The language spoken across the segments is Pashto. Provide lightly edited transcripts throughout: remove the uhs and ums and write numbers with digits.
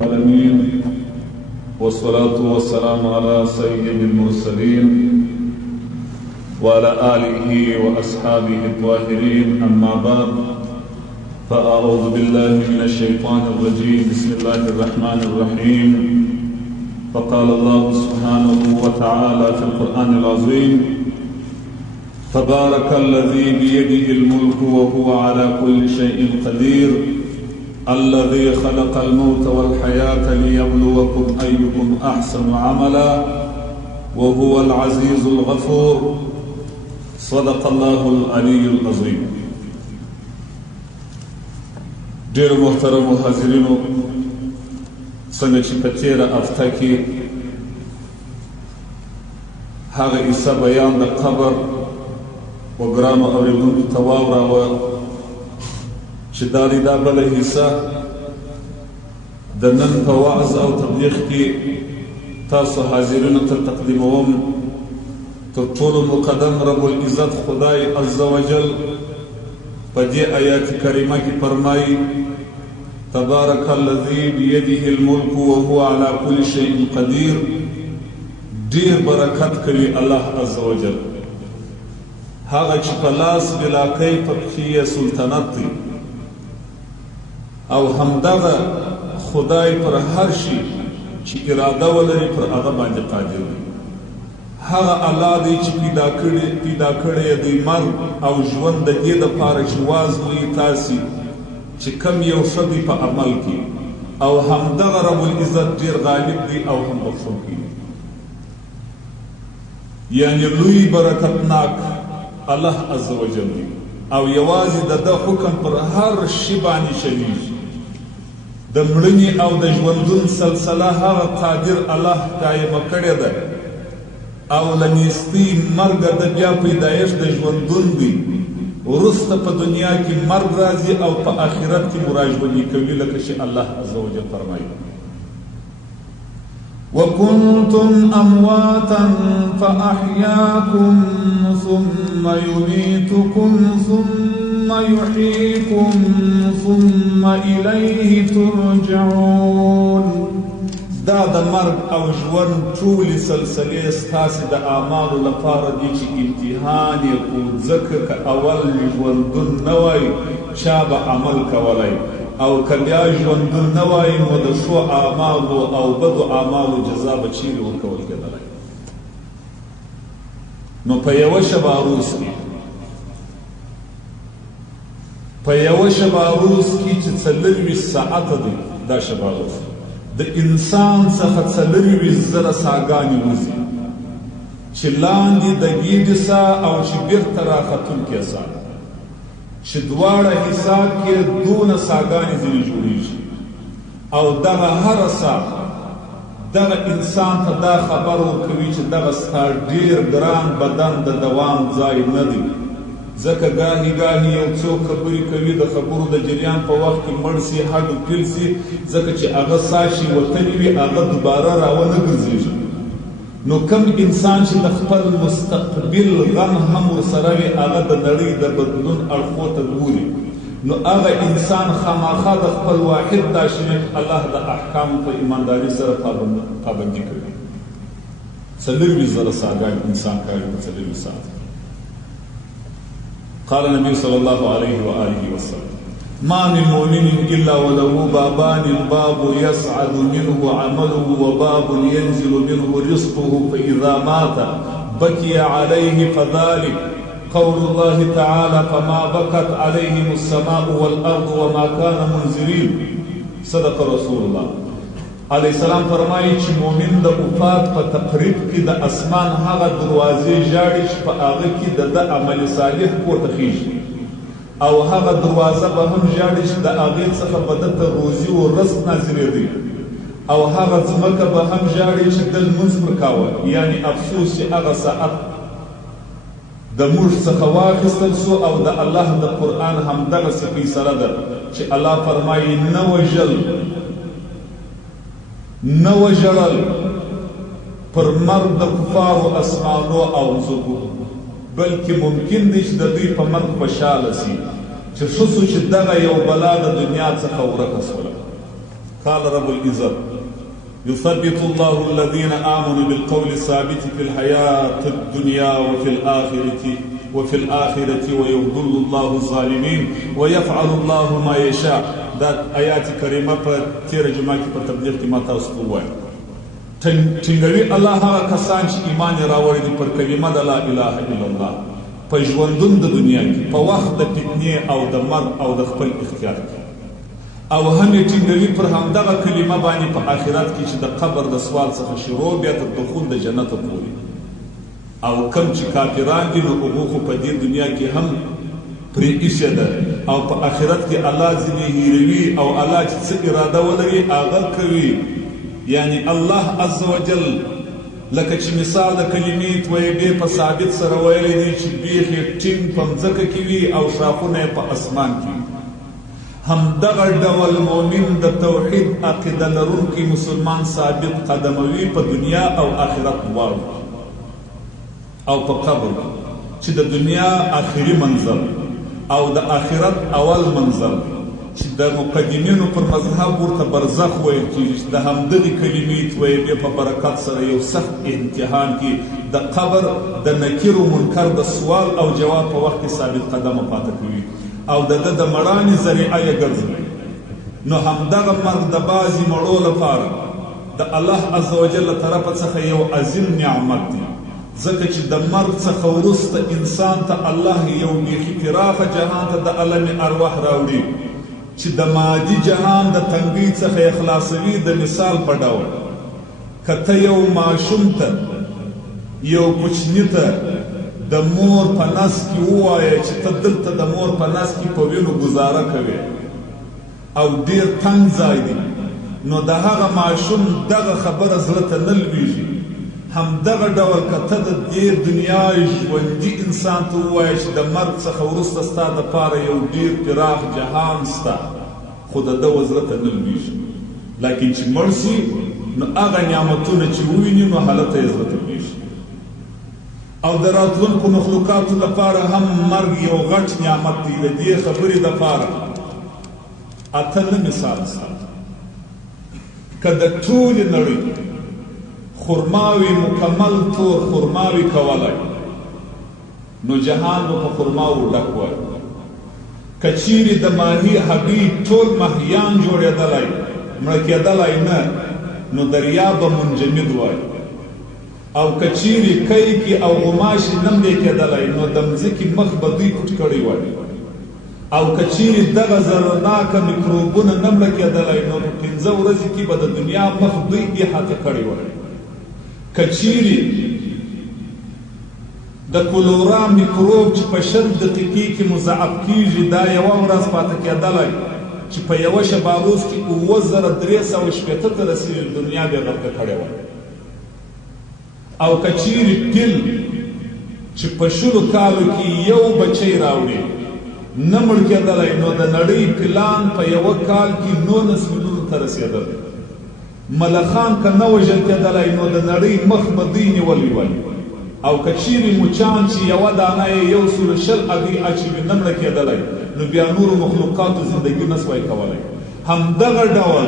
العالمين والصلاة والسلام على سيد المرسلين وعلى آله وأصحابه الطاهرين. أما بعد، فأعوذ بالله من الشيطان الرجيم. بسم الله الرحمن الرحيم. فقال الله سبحانه وتعالى في القرآن العظيم: تبارك الذي بيده الملك وهو على كل شيء قدير الذي خلق الموت والحياة ليبلوكم أيكم أحسن عملا وهو العزيز الغفور. صدق الله العلي العظيم. ډېر محترم حاضرینو، څنګه چې په تېره هفته کې هغه عیسی بیان د قبر و ګرانو اورېدونکو ته واوراوه چې دا دی دا بله حصه د نن په وعظ او تبلیغ کې تاسو حاضرینو ته تقدیموم. تر ټولو مقدم رب العزت خدای عز وجل په دې آیات کریمه کې فرمایي: تبارک الذي بيده الملك وهو على كل شيء قدير. ډېر برکت کوي الله عز وجل، هغه چې په لاس بلا کیف پکې سلطنت دی، او همدغه خدای پر هر شي چې اراده ولري پر هغه باندې قادر دی. هغه الله دی چې پیدا کړی دی مرګ او ژوند د دې دپاره چې وازمویي تاسې چې کم یو ښه دی په عمل کې، او همدغه رب العزت ډېر غالب دی او هم بخښونکی دی. یعنی لوی برکتناک الله عز وجل دی، او یوازې د ده حکم پر هر شي باندې چلیږي. د مړنې او د ژوندون سلسله هغه قادر الله قایمه کړې ده، او له نیستۍ مرګه د بیا پیدایښت د ژوندون دی. وروسته په دنیا کې مرګ راځي او په آخرت کې مراژونې کوي، لکه چې الله عز وجل فرمایي: وكنتم أمواتا فأحياكم ثم يميتكم ثم يحييكم ثم إليه ترجعون. دا د مرګ او ژوند ټولې سلسلې ستاسې د اعمالو لپاره دي چې امتحان یې کړو، ځکه که اول ژوندون نه وای چا به عمل کولی، او که بیا ژوندون نه وای نو د ښو اعمالو او بدو اعمالو جزا به چیرې ورکول کېدلی. نو په یوه شب عروس کې چې 40 ساعته دی دا شب عروس، د انسان څخه 40,000 ساګانې وځي، چې لاندې د ګیډې سا او چې بیرته راختونکې سا، چې دواړه حساب کې دونه ساګانې ځینې جوړېږي. او دغه هره سا دغه انسان ته دا خبر ورکوي چې دغه ستا ډېر ګران بدن د دوام ځای نه دی، ځکه ګاهې یو څوک خبرې کوي، د خبرو د جریان په وخت کې مړ سي، هډو پیل سي، ځکه چې هغه سا شي وتلي وي، هغه دوباره راونه ګرځېږي. نو کم انسان چې د خپل مستقبل غم هم ورسره وي، هغه د نړۍ د بدلون اړخو ته ګوري، نو هغه انسان خامخا د خپل واحد داشنک الله د احکامو په ایمانداري سره پابندي کوي. 40,000 ساګانې انسان کوي په 40 ساعت. قال النبي صلى الله عليه وآله وسلم: ما من مؤمن إلا وله بابان، باب يسعد منه عمله وباب ينزل منه رزقه، فإذا مات بكي عليه، فذلك قول الله تعالى: فما بكت عليهم السماء والأرض وما كان منذرين. صدق رسول الله علیه السلام فرمایي چې مؤمن د وفات په تقریب کې د اسمان هغه دروازې ژاړي چې په هغه کې د ده عمل صالح پورته خیږي، او هغه دروازه به هم ژاړي چې د هغې څخه به ده ته روزي و رزق نازلېدی، او هغه ځمکه به هم ژاړي چې ده لمونځ پر کاوه. یعنی افسوس چې هغه ساعت د موږ څخه واخیستل سو، او د الله د قرآن همدغسې فیصله ده چې الله فرمایي: نه وژړل پر مرګ د کفارو اسمانو او ځمکو، بلکې ممکن دی چې د دوی په مرګ خوشحاله سي چې ښه سو چې دغه یو بلا د دنیا څخه ورکه سوله. قال رب العزت يثبت الله الذين آمنوا بالقول الثابت في الحياة الدنيا وفي الآخرة ويضل الله الظالمين ويفعل الله ما يشاء. دا آیات کریمه په تیره جمعه کې په تبلیغ کې ما تاسو ته ووایه. ټینګوي الله هغه کسان چې ایمان یې راوړی دي پر کلمه د لا اله الا الله په ژوندون د دنیا کې په وخت د فتنې او د مرګ او د خپل اختیار کې، او هم یې ټینګوي پر همدغه کلمه باندې په آخرت کې چې د قبر د سوال څخه شروع بیا تر دخول د جنت پورې. او کم چې کافران دي نو هغو خو په دې دنیا کې هم پرې ایښې ده، او په آخرت کې الله ځینې هیروي او الله چې څه اراده ولري هغه کوي. یعنی الله عز وجل لکه چې مثال د کلمې طیبې په ثابت سره ویلی دی چې بیخې ټینګ په مځکه کې وي او شاخونه یې په اسمان کې وي. همدغه ډول مؤمن د توحید عقیده لرونکی مسلمان ثابت قدموي په دنیا او آخرت دواړو، او په قبر چې د دنیا آخري منزل او د آخرت اول منزل چې د مقدمینو پر مذهب ورته برزخ ویل کېږي، چې د همدغې کلمې طیبې په برکت سره یو سخت امتحان کې د قبر د نکیر و منکر د سوال او جواب په وخت کې ثابت قدمه پاته کوي او د ده د مړانې ذریعه یې ګرځوي. نو همدغه مرګ د بعضې مړو لپاره د الله عز وجل له طرفه څخه یو عظیم نعمت دی، ځکه چې د مرګ څخه وروسته انسان ته الله یو بیخي پراخه جهان ته د عالم ارواح راوړي چې د مادي جهان د تنګۍ څخه یې خلاصوي. د مثال په ډول که ته یو ماشوم ته یو کوچني ته د مور په نس کې ووایه چې ته دلته د مور په نس کې په وینو ګزاره کوې او ډېر تنګ ځای دی، نو د هغه ماشوم دغه خبره زړه ته نه لویږي. همدغه ډول که ته د دې دنیا ژوندي انسان ته ووایه چې د مرګ څخه وروسته ستا دپاره یو ډېر پراخ جهان سته، خو د ده زړه ته نه لویږي. لکن چې مړ شي نو هغه نعمتونه چې وویني نو هلته یې زړه ته لویږي. او د راتلونکو مخلوقاتو لپاره هم مرګ یو غټ نعمت دی. د دې خبرې دپاره اته نه مثال سته. که د ټولې نړۍ خرماوي مکمل تور خرماوي کولی نو جهان به په خرماوو ډک وای. که چیرې د ماهي هګۍ ټول ماهیان جوړېدلی مړه کېدلی نه نو دریاب به منجمد وای. او که چیرې کیکې او غوماشې نه مړې کېدلی نو د مځکې مخ به دوی پټ کړی وای. او که چیرې دغه ضررناکه میکروبونه نه مړه کېدلی نو په 15 ورځې کې به د دنیا مخ دوی احاطه کړی وای. که چیرې د کولورا میکروب چې په 20 دقیقې کې مضاعف کېږي دا یوه ورځ پاته کېدلی چې په یوه شبه روز کې 7380 ته رسېږي دنیا بې غرقه کړې وه. او که چیرې پیل چې په 20 کالو کې یو بچی راوړي نه مړ کېدلی نو د نړۍ پلان په یوه کال کې 19 میلیونو ته رسېدلی. ملخان که نه وژل کېدلی نو د نړۍ مخ به دوی نیولی وای. او که چیرې مچان چې یوه دانه یې 120 هګۍ اچوي نه مړه کېدلی نو بیا نورو مخلوقاتو زندګي نه سوای کولی. همدغه ډول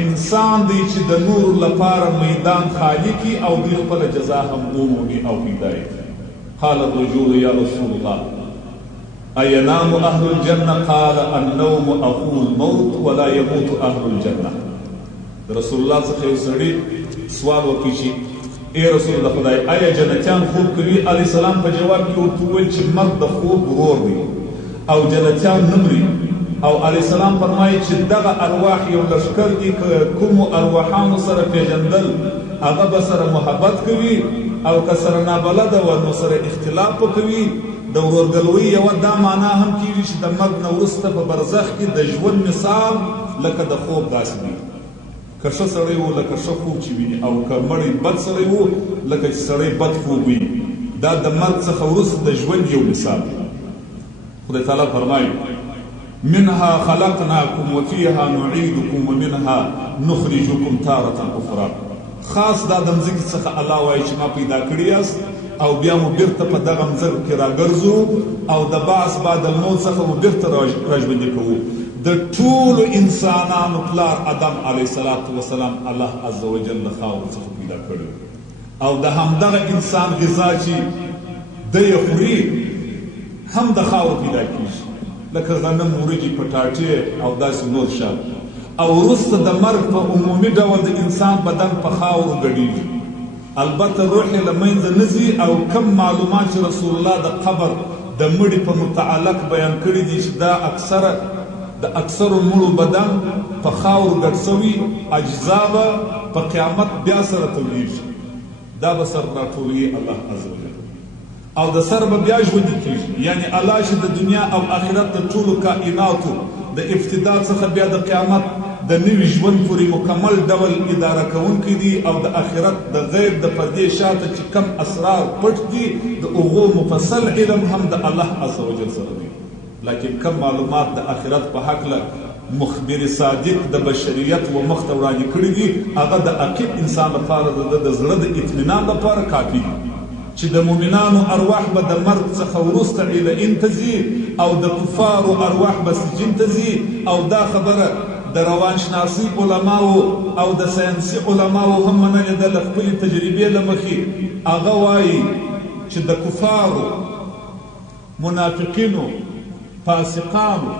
انسان دی چې د نورو لپاره میدان خالی کړي او دوی خپله جزا هم ومومي او پیدا یې کړي. قال الرجل یا رسول الله اینام اهل الجنه قال النوم اخو الموت ولا يموت اهل الجنه. د رسول الله څخه یو سړي سوال وکړي چې ای رسول الله خدای آیا جنتیان خوب کوي؟ علیه السلام په جواب کې ورته وویل چې مرګ د خوب ورور دی او جنتیان نه مري. او علیه السلام فرمایي چې دغه ارواح یو لښکر دي که کومو ارواحانو سره پیژندل هغه به سره محبت کوي او که سره نابلده وه نو سره اختلاف به کوي. د ورورګلوۍ یوه دا معنا هم کېږي چې د مرګ نه وروسته په برزخ کې د ژوند مثال لکه د خوب داسې وي. که ښه سړی و لکه ښه خوب چې ویني او که مړی بد سړی و لکه چې سړی بد خوب ویني. دا د مرګ څخه وروسته د ژوند یو مثال دی. خدای تعالی فرمایي منها خلقناکم وفیها نعیدکم ومنها نخرجکم تارة اخرى. خاص دا د مځکې څخه الله وایي چې ما پیدا کړي یاست او بیا مو بیرته په دغه مځکه کې راګرځو او د بعث بعد الموت څخه مو بیرته راژوندي کوو. د ټولو انسانانو پلار آدم علیه السلام الله عز وجل له خاورو څخه پیدا کړی او د همدغه انسان غذا چې دی یې خوري هم د خاورو پیدا کېږي لکه غنم وریجې پټاټې او داسې نور شیان او وروسته د مرګ په عمومي ډول د انسان بدن په خاورو ګډېږي البته روح یې له منځه نه ځي او کم معلومات چې رسول الله د قبر د مړي په متعلق بیان کړي دي چې دا د اکثرو مړو بدن په خاورو ګډ سوي اجزا به په قیامت بیا سره تولیږي دا به سر راټولوي الله عز وجل او د سر به بیا ژوندي کېږي یعنی الله چې د دنیا او آخرت د ټولو کائناتو د ابتدا څخه بیا د قیامت د نوي ژوند پورې مکمل ډول اداره کوونکی دي او د آخرت د غیب د پردې شاته چې کم اسرار پټ دي د هغو مفصل علم هم د الله عز وجل سره دی لکن کم معلومات د آخرت په هکله مخبر صادق د بشریت و مخ ته وړاندې کړي دي هغه د عاقل انسان لپاره د زړه د اطمینان لپاره کافي دي چې د مؤمنانو ارواح به د مرګ څخه وروسته عیلین ته ځي او د کفارو ارواح به سجین ته ځي او دا خبره د روانشناسي علماو او د ساینسي علماو هم منلې ده له خپلې تجربې له مخې هغه وایي چې د کفارو منافقینو فاسقانو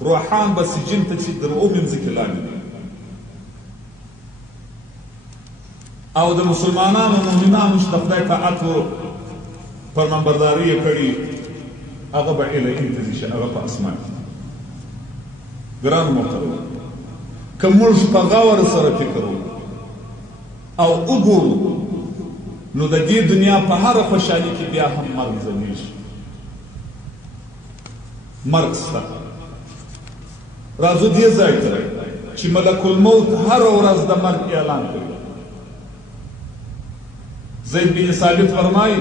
روحان به سجین ته چې د رؤو ممځکې لاندې دي او د مسلمانانو مؤمنانو چې د خدای طاعت و فرمانبرداري یې کړي هغه به عیلین ته ځي هغه په اسمان کې ګرانو محترمو که موږ په غور سره فکر وکړو او وګورو نو د دې دنیا په هره خوشحالي کې بیا هم مرګ ځلیږي مرګ شته راځو دې ځای ته چې ملک الموت هره ورځ د مرګ اعلان کوي زید بن ثابت فرمایي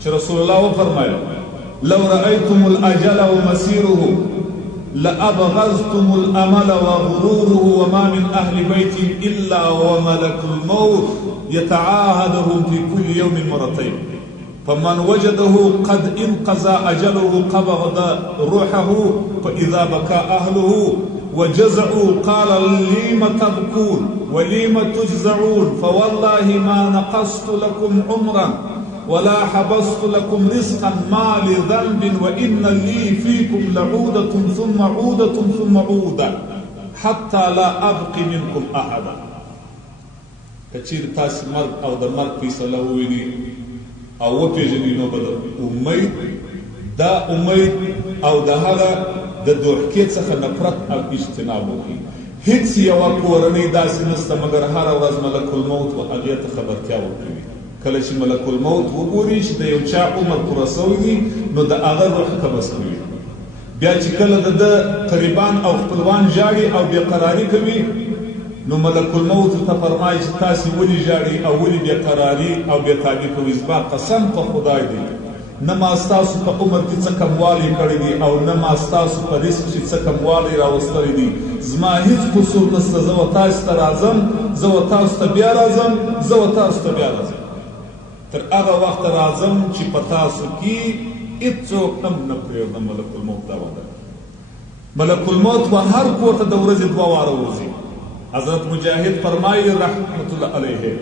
چې رسول الله وفرمایل لو رأيتم الأجل ومسيره لأبغضتم الأمل وغروره وما من أهل بيت إلا وملك الموت يتعاهدهم في كل يوم مرتين فمن وجده قد انقضى أجله قبض روحه فإذا بكى أهله وجزعوا قال لم تبكون ولم تجزعون فوالله ما نقصت لكم عمرا ولا حبست لكم رزقا ما لذنب وإن لي فيكم لعودة ثم عودة ثم عودة حتى لا أبقي منكم أحدا كثير تاس مرد أو د مرد فیصله وویني او وپیژني نو به د امید دا امید او د هغه د دوحکې څخه نفرت او اجتناب وکړي هیڅ یوه کورنۍ داسې نشته مګر هره ورځ ملک الموت و هغې ته خبرتیا ورکوي کله چې ملک الموت وګوري چې د یو چا عمر پوره سوی دی نو د هغه روح قبض کوي بیا چې کله د ده قریبان او خپلوان ژاړي او بېقراري کوي نو ملک الموت ته فرمایي چې تاسې ولې ژاړئ او ولې بېقراري او بېتابي کوئ زما قسم په خدای دی نه ما ستاسو په عمر کې څه کموالی کړی دی او نه ما ستاسو په رزق چې څه کموالی راوستلی دی زما هیڅ قصور نشته زه و تاسو ته راځم زه و تاسو ته بیا راځم زه و تاسو ته بیا راځم تر هغه وخته راځم چې په تاسو کې هېڅوک هم نه پرېږدم ملک الموت دا وعده ملک الموت به هر کور ته د ورځې 2 واره ورځي حضرت مجاهد فرمایي رحمت الله علیه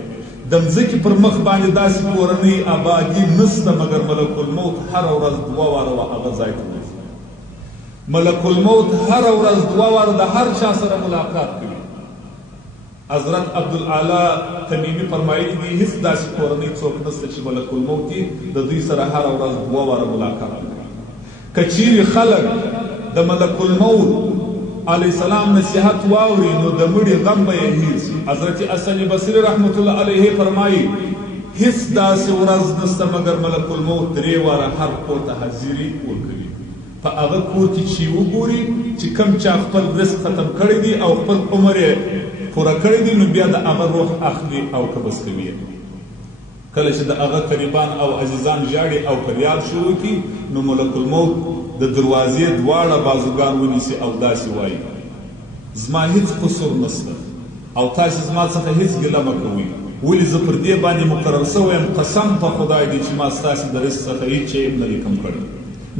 د مځکې پر مخ باندې داسې کورنۍ آبادي نشته مګر ملک الموت هره ورځ 2 واره هغه ځای ته ورځي ملک الموت هره ورځ 2 واره د هر چا سره ملاقات کوي حضرت عبدالاعلی تمیمي فرمایي دي هیڅ داسې کورنۍ څوک نشته چې ملک الموت د دوی سره هره ورځ 2 واره ملاقات کوي که چیرې خلک د ملک الموت علیه السلام نصیحت واوري نو د مړي غم به یې هېر شي حضرت حسن بصري رحمت الله علیه فرمایي هیڅ داسې ورځ نشته مګر ملک الموت 3 واره هر کور ته حاضري ورکوي په هغه کور کې چې وګوري چې کوم چا خپل رزق ختم کړی دی او خپل عمر یې پوره کړی دی نو بیا د هغه روح اخلي او قبض کوي کله چې د هغه قریبان او عزیزان ژاړي او فریاد شروع کړي نو ملک الموت د دروازې دواړه بازوګان ونیسي او داسې وایي زما هیڅ قصور نشته او تاسې زما څخه هیڅ ګیله مه کوئ ولې زه پر دې باندې مقرر شوی یم قسم په خدای دی چې ما ستاسې د رزق څخه هیڅ شی هم نه دی کم کړی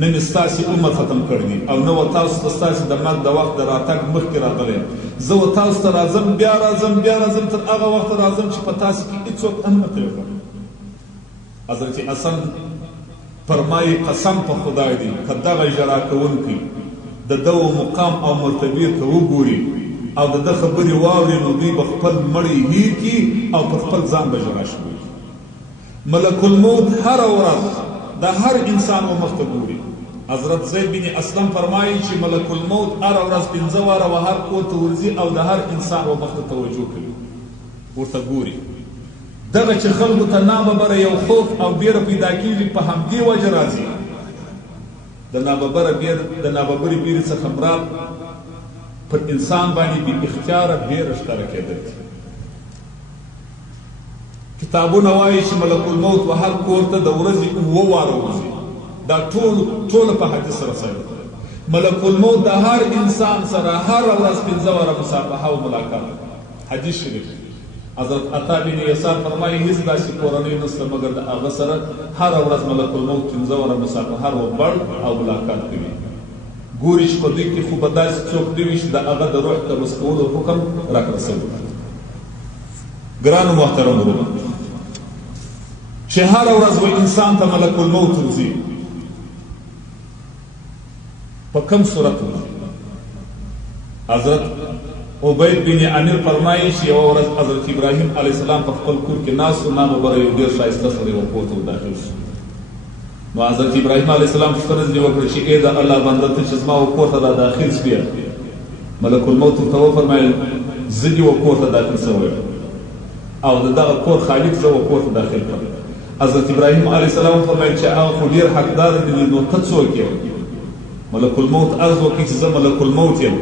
نه مې ستاسې عمر ختم کړی دی او نه و تاسو ته ستاسې د مرګ د وخت د راتګ مخکې راغلی زه و تاسو ته راځم بیا راځم تر هغه وخته راځم چې په تاسې کې هېڅوک هم نه پرېږدم. حضرت حسن فرمایي قسم په خدای دی که دغه ژړا کوونکی د ده مقام او مرتبې ته وګوري او د ده خبرې واوري نو دوی به خپل مړی هیر کړي او پر خپل ځان به ژړا شوي. ملک الموت هره ورځ د هر انسان و مخ ته ګوري. حضرت زید بن اسلم فرمایي چې ملک الموت هره ورځ 15 واره و هر کور ته ورځي او د هر انسان و مخ ته توجه کوي ورته ګوري. دغه چې خلکو ته ناببره یو خوف او بیره پیدا کېږي په همدې وجه راځي د ناببرې بیرې څخه مراد پر انسان باندې بې اختیاره بیره ښکاره کېدل. کتابونه وایي چې ملک الموت و هر کور ته د ورځې 7 واره وځي. دا ټوله په حدیث سره صحیح. ملک الموت د هر انسان سره هره ورځ 15 واره مصافحه او ملاقات. حدیث شریف حضرت عطا بن یسار فرمایي هیڅ داسې کورنۍ نشته مګر د هغه سره هره ورځ ملک الموت 15 واره مصافحه او بړ او ملاقات کوي. ګوري چې په دوی کې خو به داسې څوک نه وي چې د هغه د روح قبض کولو حکم راکړه شوی. ګرانو محترم ورونو چې هره ورځ و انسان ته ملک الموت ورځي په کوم صورت ورځي؟ حضرت عبید بن امیر فرمایي چې یوه ورځ حضرت ابراهیم علیه السلام په خپل کور کې ناست و ناببره یو ډېر ښایسته سړی و کور ته وداخل شو. نو حضرت ابراهیم علیه السلام پوښتنه ځینې وکړه چې ای د الله بنده ته چې زما و کور ته داخل شوې ملک الموت ورته وفرمیل زه دې و کور ته داخل شوی او د دغه کور خالق زه و کور ته داخل کړم. حضرت ابراهیم علیه السلام وفرمیل چې هغه خو ډېر حقدار دی نو ته څوک یې؟ ملک الموت عرض وکړي چې زه ملک الموت یم.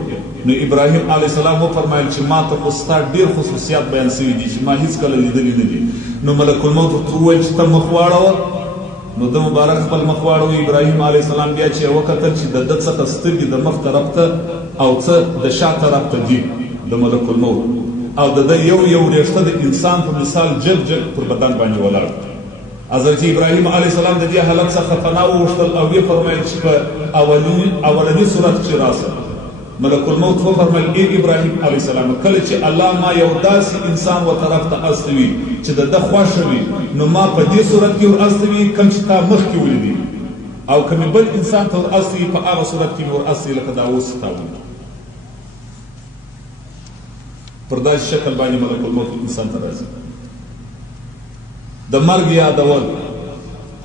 نو ابراهیم علیه السلام وفرمایل چې ما ته خو ستا ډېر خصوصیات بیان شوي دي چې ما هېڅکله لیدلي نه دي. نو ملک الموت ورته وویل چې ته مخ واړوه. نو د مبارک خپل مخ واړوي. ابراهیم علیه السلام بیا چې وکتل چې د ده څخه سترګې د مخ طرف ته او څه د شا طرف ته دي د ملک الموت او د ده یو ریښته د انسان په مثال جګ پر بدن باندې ولاړ. حضرت ابراهیم علیه السلام د دې حالت څخه پناه وغوښتل او ویې فرمایل چې په اولني صورت کې راسه. ملک الموت وفرمایل ای ابراهیم علیه السلام کله چې الله ما یو داسې انسان و طرف ته استوي چې د ده خوښه وي نو ما په دې صورت کې ور استوي کوم چې تا مخکې ولیدي او که مې بل انسان ته ور استوي په هغه صورت کې مې ور استوي لکه دا اوس تا ولیدي. پر داسې شکل باندې ملک الموت انسان ته راځي. د مرګ یادول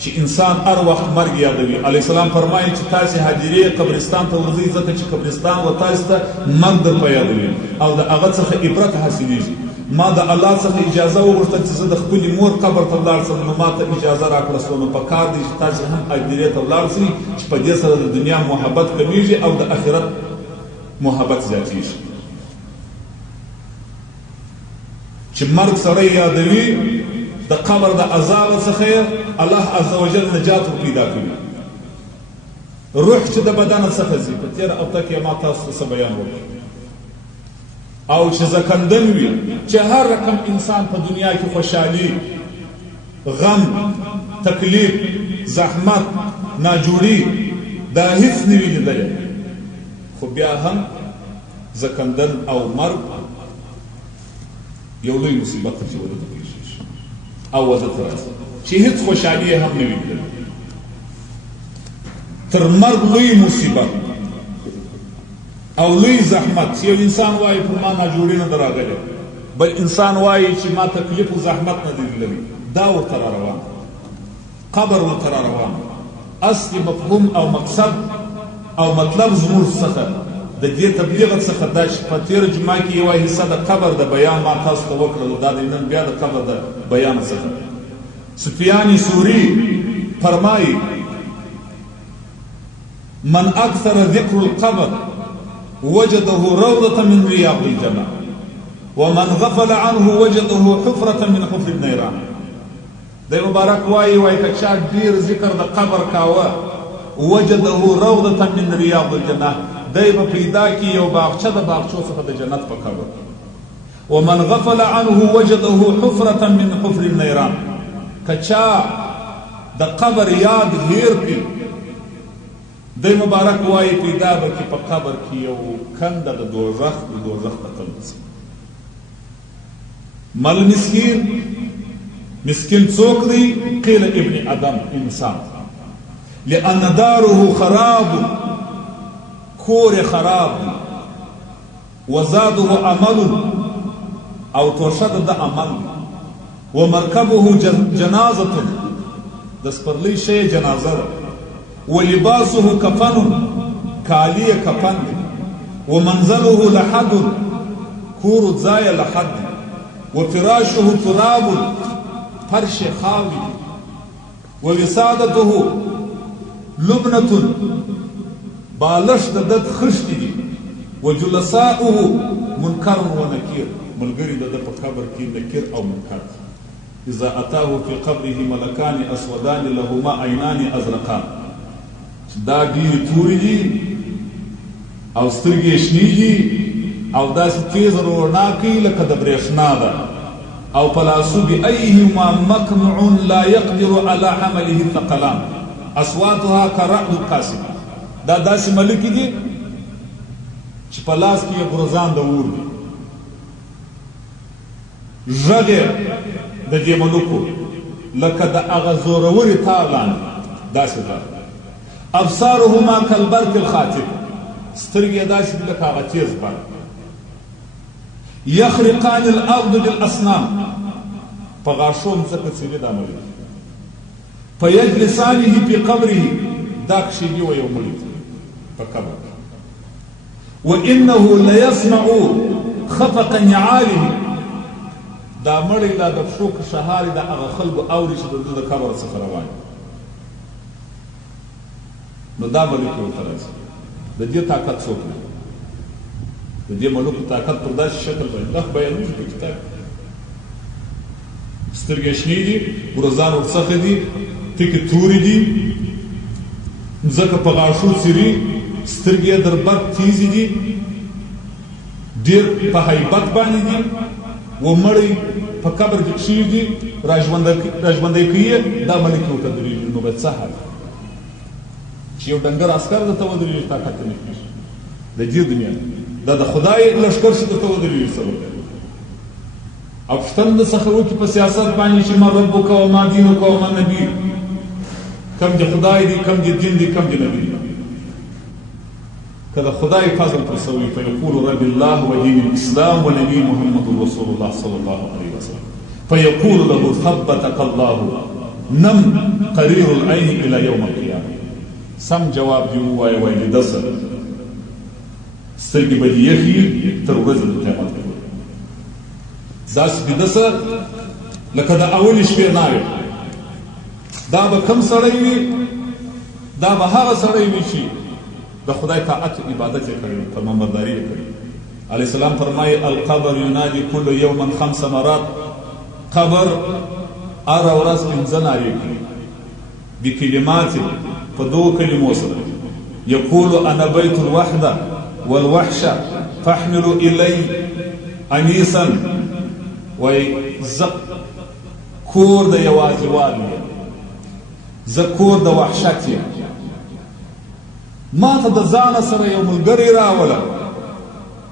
چې انسان هر وخت مرګ یادوي. علیه السلام فرمایي چې تاسې هاجرې قبرستان ته ورځئ ځکه چې قبرستان و تاسې ته مرګ در په یادوي او د هغه څخه عبرت حاصلېږي. ما د الله څخه اجازه وغوښتل چې زه د خپلې مور قبر ته ولاړ شم نو ما ته اجازه راکړه شوه. نو پکار دی چې تاسې هم هاجرې ته ولاړ شئ چې په دې سره د دنیا محبت کمیږي او د آخرت محبت زیاتېږي. چې مرګ سړی یادوي د قبر د عذاب څخه الله عز وجل نجات پیدا کوي. روح چې د بدن څخه ځي په تېره هفته کې ما تاسو ته څه بیان وکړ او چې زکندن وي چې هر رقم انسان په دنیا کې خوشحالي غم تکلیف زحمت ناجوړي دا هیڅ نه وي لیدلی خو بیا هم زکندن او مرګ یو لوی مصیبت چې ورته او وزت راځي چې هیڅ خوشحالي هم نه وي تر مرګ لوی مصیبت او لوی زحمت. چې یو انسان وایي پر ما ناجوړي نه ده راغلی بل انسان وایي چې ما تکلیف و زحمت نه دی لیدلی دا ورته را روان قبر ورته را روان. اصلي مفهوم او مقصد او مطلب زموږ څخه د دې تبلیغ څخه دا چې په تېره جمعه کې یوه حصه د قبر د بیان ما تاسو ته وکړلو دا د نن بیا د قبر د بیان څخه. سفیان ثوری فرمایي من اکثر ذکر القبر وجده روضة من رياض الجنة ومن غفل عنه وجده حفرة من حفر النيران. د مبارک وایي که چا ډېر ذکر د قبر کاوه وجده روضة من رياض الجنة دی به پیدا کی یو باغچه د باغچو څخه د جنت په قبر. ومن غفل عنه وجده حفرة من حفر النيران که چا د قبر یاد هیر کړي دی مبارک وایي پیدا به کې په قبر کې یو کنده د دوزخ د قلب سي. مل مسکین، مسکین څوک دی؟ قیل ابن ادم، انسان. لأن داره خراب، کور خراب دی. وزاده عمل، او توشه د عمل دی. ومرکبه جنازة، د سپرلی شی جنازه ده. ولباسه کفن، کالی کفن دی. ومنزله لحد، کور ځای لحد دی. وفراشه تراب، فرش خاوی. ووسادته لبنة، بالش د دد خشتی دی. وجلساؤه منکر و نکیر، ملګری د په قبر کې نکیر او منکر. اذا اتاه في قبره ملکان اسودان لهما عینان ازرقان، دا ډېرې تورې دي او سترګې شنې دي او داسې تیز رڼا کوي لکه د برېښنا ده. او په لاسو بأیهما مقنع لا يقدر على حمله الثقلان اصواتها كرعد القاسم. دا داسې ملکې دي چې په لاس کې یې ګرزان د اور دي. غږ د دې ملکو لکه د هغه زورورې تار لاندې داسې ده. ابصارهما كالبرق الخاطف، سترګې داسې دي لکه هغه تیز برق. یخرقان الارض بالاسنان، په غاښو مځکه څیري دا ملک. فیجلسانه فی قبره، دا کښېني و یو ملک په قبر. وانه لیسمع خفق نعاله، دا مړی لا د پښو کشهارې د هغه خلکو اوري چې د ده د قبر څخه روان. نو دا ملک ورته راځي. د دې طاقت څوک دی؟ د دې ملکو طاقت پر داسې شکل باندې دا بیانېږي په کتاب. سترګې شنې دي، ګرزان ورڅخه دي، ټکې تورې دي، مځکه په غاښو څیري، سترګې در برق تیزې دي، ډېر په هیبت باندې دي. و مړی په قبر کې کښېږدي دي، راژوندی کوي یې، دا ملک ورته درېږي. نو به څه حال چې یو ډنګر عسکر درته ودرېږي طاقت یې نه کېږي د دې دنیا. دا د خدای لښکر چې درته ودرېږي څه وکړي. او پوښتنه درڅخه وکړي په سیاست باندې چې ما ربک و ما دینک و ما نبی، کم دې خدای دی، کم دې دین دی، کم دې نبی دی. که د خدای فضل پر څه وي فیقول رب الله و دین الاسلام و نبی محمد رسول الله صلی الله علیه وسلم. فیقول له ثبتک الله نم قریر العین الى یوم القیامه. سم جواب دی ووایه وایي لیده سه سترګې به دې یخي تر ورځې د قیامت پورې. داسې بیده سه لکه د اولې شپې ناوې. دا به کوم سړی وي؟ دا به هغه سړی وي چې د خدای طاعت و عبادت یې کړی، فرمانبرداري یې کړی. علیه السلام فرمایي القبر ینادي کل یوما 5 مرات، قبر هره ورځ 5 نارې کوي بکلمات، په 2 کلمو سره. یقول انا بیت الوحده والوحشه فاحملوا الی انیسا، وایي زه کور د یوازیوالي یم، زه کور د وحشت یم، ما ته د ځانه سره یو ملګری راوله.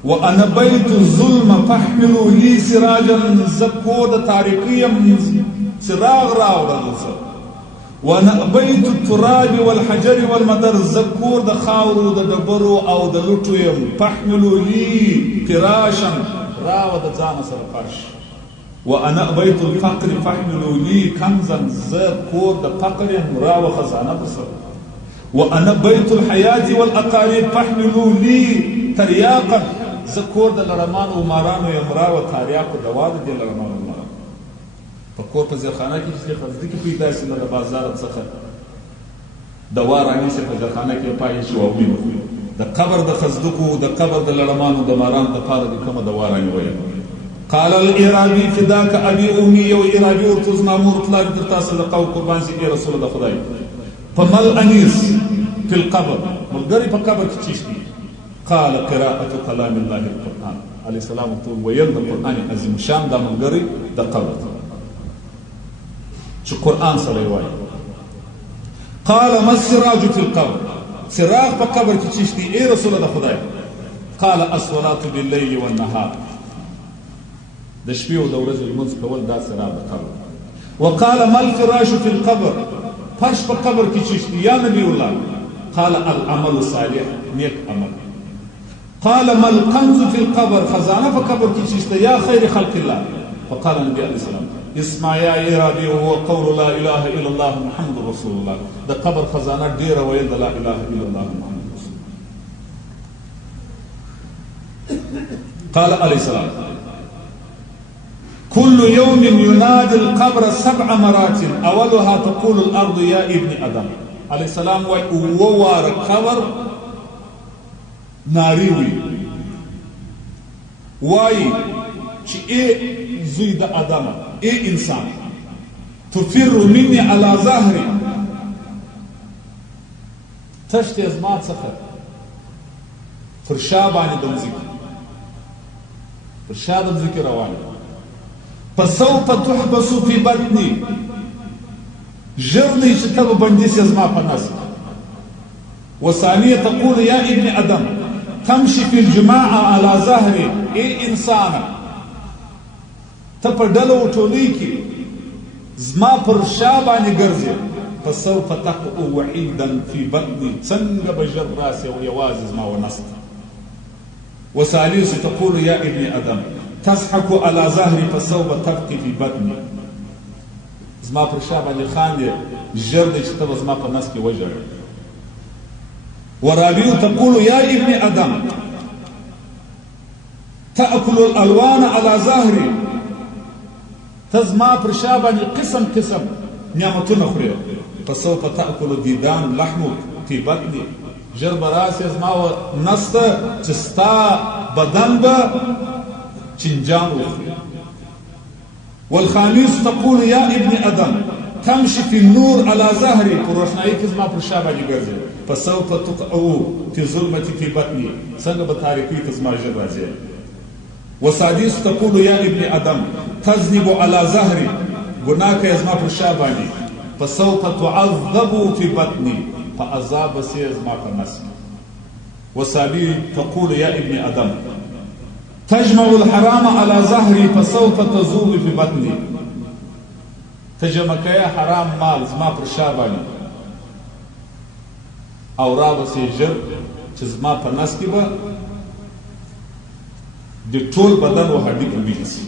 وانا بیت الظلم فاحملوا لی سراجا، زه کور د تاریکۍ یم، څراغ راوړه زه. وانا بیت التراب والحجر والمدر، زه کور د خاورو د ډبرو او د لوټو یم. فاحملوا لی فراشا، راوه د ځانه سره فرش. وانا بیت الفقر فاحملوا لی کنزا، زه کور د فقر یم، راوه خزانه درسره. وانا بیت الحیات والاقارب فاحملوا لی تریاقا، زه کور د لړمانو و مارانو یم، راوه تریاقو دوا د دې لړمانو و مارانو. په کور په زیرخانه کې چې خزدکې پیدا سي، نه د بازار څخه دوا رانیسي په زیرخانه کې پایې شي او وینې وخوري. د قبر د خزدکو، د قبر د لړمانو د مارانو دپاره د کومه دوا رانیویه. قال العرابي فداك ابي امي، یو عرابي ورته زما مور پلار در تا صدقه و قربان سي ای رسول د خدای. فما الانیس فی القبر، ملګری په قبر کې چیش دي؟ قال قراءة كلام الله القرآن. علیه السلام ورته ویل د قرآن عظیم شان دا ملګری د قبر چې قرآن سره یې وایي. قال ما السراج فی القبر، څراغ په قبر کې چشتي ای رسول الله خدای؟ قال الصلاة باللیل والنهار، د شپې او د ورځې لمونځ کول دا څراغ د قبر. وقال ما الفراش في القبر، فرش په قبر کې چشتي یا نبی الله؟ قال العمل الصالح، نیک عمل. قال ما الكنز في القبر، خزانه په قبر کې چشته یا خیر خلق الله؟ فقال النبي عليه السلام اسمع يا ربي وهو قول لا اله الا الله محمد رسول الله. د قبر خزانه ډیره ویل د لا اله الا الله محمد رسول الله. قال عليه السلام كل يوم ينادي القبر 7 مرات اولها تقول الارض يا ابن ادم. عليه السلام ووار قبر ناری وی وای چې ای زوی د ادم، ای انسان، تفر مني على ظهري، تشتي ازما څخه پر شا باندې د ځکه پر شا د ذکر روان. فسوف تحبس في بطني، ژر دی چې ته به بندي سې ازما په نس. وثانيه تقول يا ابن ادم تمشي في الجماعه على ظهري، اي انسان ته په ډلو ټولۍ کې زما پر شا باندې ګرځې. فسوف تقع وحيدا في بطني، څنګه به ژر راسې او یوازې زما ونست. وثالث تقول يا ابن ادم تضحك على ظهري فسوف تبكي في بطني، زما پر شا باندې خاندې ژر دی چې ته به زما په نس کې وژړې. ورابعه تقول يا ابن ادم تأكل الالوان على ظهري، تزما پر شا باندې قسم قسم نعمتونه خوري. فسوف تأكل الديدان لحمك في بطني، ژر به راسې زما نسته چې ستا بدن به چنجان وخوري. والخامس تقول يا ابن ادم تمشي في النور على ظهري، پر روشنايي کې زما پر شا باندې ګرځي. فسوف تقع في ظلمة في بطني، څنګه به تاریکۍ ته زما ژر راځي. وسادس تقول يا ابن ادم تذنب على ظهري، ګناه کوي زما پر شا باندې. فسوف تعذب في بطني، فعذاب سي زما په نس. وسابع تقول يا ابن ادم تجمع الحرام على ظهري فسوف تذوب في بطني، تجمع کوي حرام مال زما پر شا باندې او را به سي ژر چې زما په نس کې به د ټول بدن او هډې په ویل شي،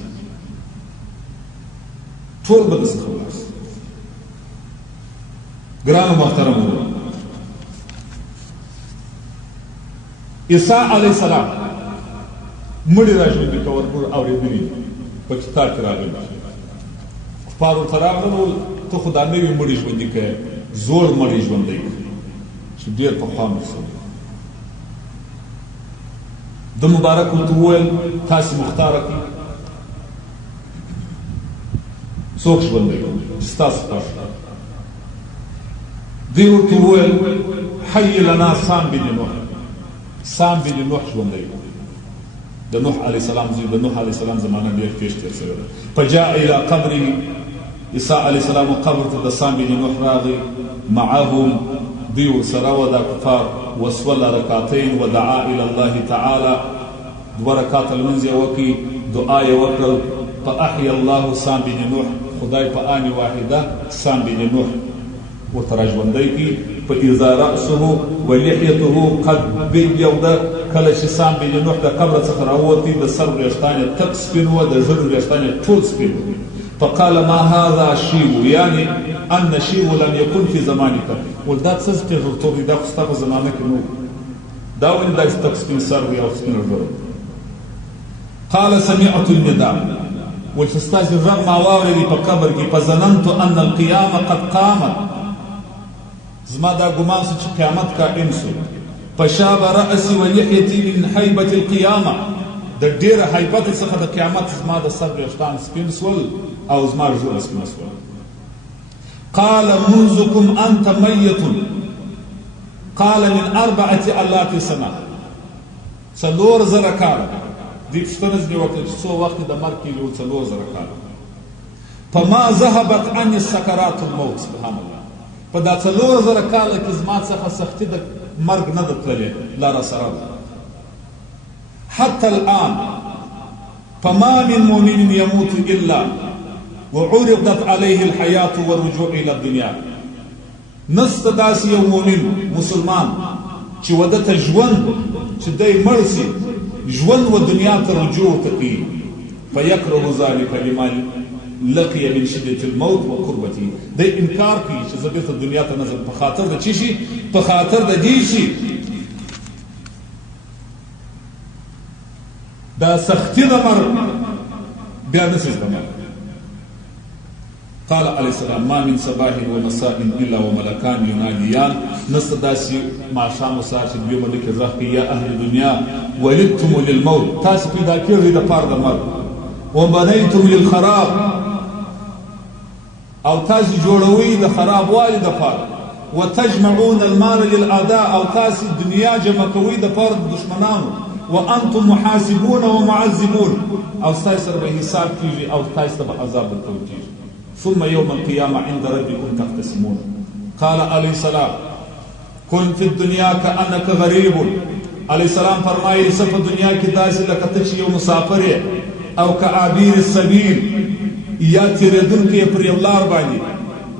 ټول به داسې خلاص. ګرانو محترمو، عیسی علیه السلام مړي را ژوندي کول اورېدلي په کتاب کې راغلي. کفار ورته راغلل ته خو دا نوي مړي ژوندي کوې، زوړ مړي ژوندی کړه چې ډېر پخوا مړ شوی. د مبارک ورته وویل تاسې مختاره کړئ څوک ژوندی کړو چې ستاسو خوښ. دوی ورته وویل حي لنا سام بن نوح، سام بن نوح ژوندی کړو. د نوح علیه السلام زوی، د نوح علیه السلام زمانه ډېر پیش تېر شوې ده. فجاء الى قبره، عیسی علیه السلام قبر ته د سام بن نوح راغی. معهم دوی ورسره وه دا کفار. وصلى رکعتین ودعا الى الله تعالی، 2 رکعاته لمونځ یې وکړي، دعا یې وکړل. فاحیا الله سام بن نوح، خدای په آن واحده سام بن نوح ورته را ژوندی کړي. فاذا رأسه ولحيته قد بيض، کله چې سام بن نوح د قبر څخه راووتی د سر وریښتان یې تک سپین وه، د ژړ وریښتان یې ټول سپین وه. فقال ما هذا شيب، يعني ان شيب لم يكن في زمانك، ول دا څه پیغورتوب دی، دا خو ستا په زمانه کې نه و، دا ولې داسې تک سپین سر وي او سپینه ژړ. قال سمعت النداء، ول چې ستاسې غږ ما واورېدی په قبر کې. فظننت ان القیامه قد قامت، زما دا ګمان سو چې قیامت قائم سو. فشاب رأسي ولحيتي من هيبة القيامة، د ډېره هیبت څخه د قیامت زما د سر وریښتان سپین سول او زما ژوره سپینه سول. قال منذكم انت ميت، قال من 4,000 سنه، 4,000 کاله. دې پوښتنه ځینې وکړه چې څو وخت د مرګ کېږي؟ 4,000 کاله. فما ذهبت عني سکرات الموت، سبحان الله. په دا 4,000 کاله کې زما څخه سختي د مرګ نه ده تللی لاره سره ده حتى الآن فما من مؤمن يموت إلا وعرضت عليه الحياة والرجوع إلى الدنيا نسته داسې یو مؤمن مسلمان چې وده ته ژوند چې دی مړ سي ژوند و دنیا ته رجوع ورته کوي فیکره ذلک لما لقي من شدة الموت وقربته دی انکار کوي چې زه بېرته دنیا ته نه ځم په خاطر د چی شي په خاطر د دې شي دا سختي د مرګ بیا نسي زغملی قال عليه السلام ما من صباح ومساء الا وملكان يناديان نسته داسې ماښام و سهار چې دوی ملکې غږ کوي یا اهل دنیا ولدتم للموت تاسې پیدا کېږئ دپاره د مرګ وبنیتم للخراب او تاسې جوړوئ د خرابوالي دپاره وتجمعون المال للاعداء او تاسې دنیا جمع کوئ دپاره د دشمنانو وانتم محاسبون ومعذبون او ستاسې سره به حساب کېږي او ستاسې ته به عذاب ورکول کېږي ثم يوم القيامة عند ربكم تختصمون قال عليه السلام كن في الدنيا كأنك غريب عليه السلام فرمائي سف الدنيا کی داسې لکه ته چې یو مسافر او كعابير السبيل یا تیریدونکی پر یو لار باندې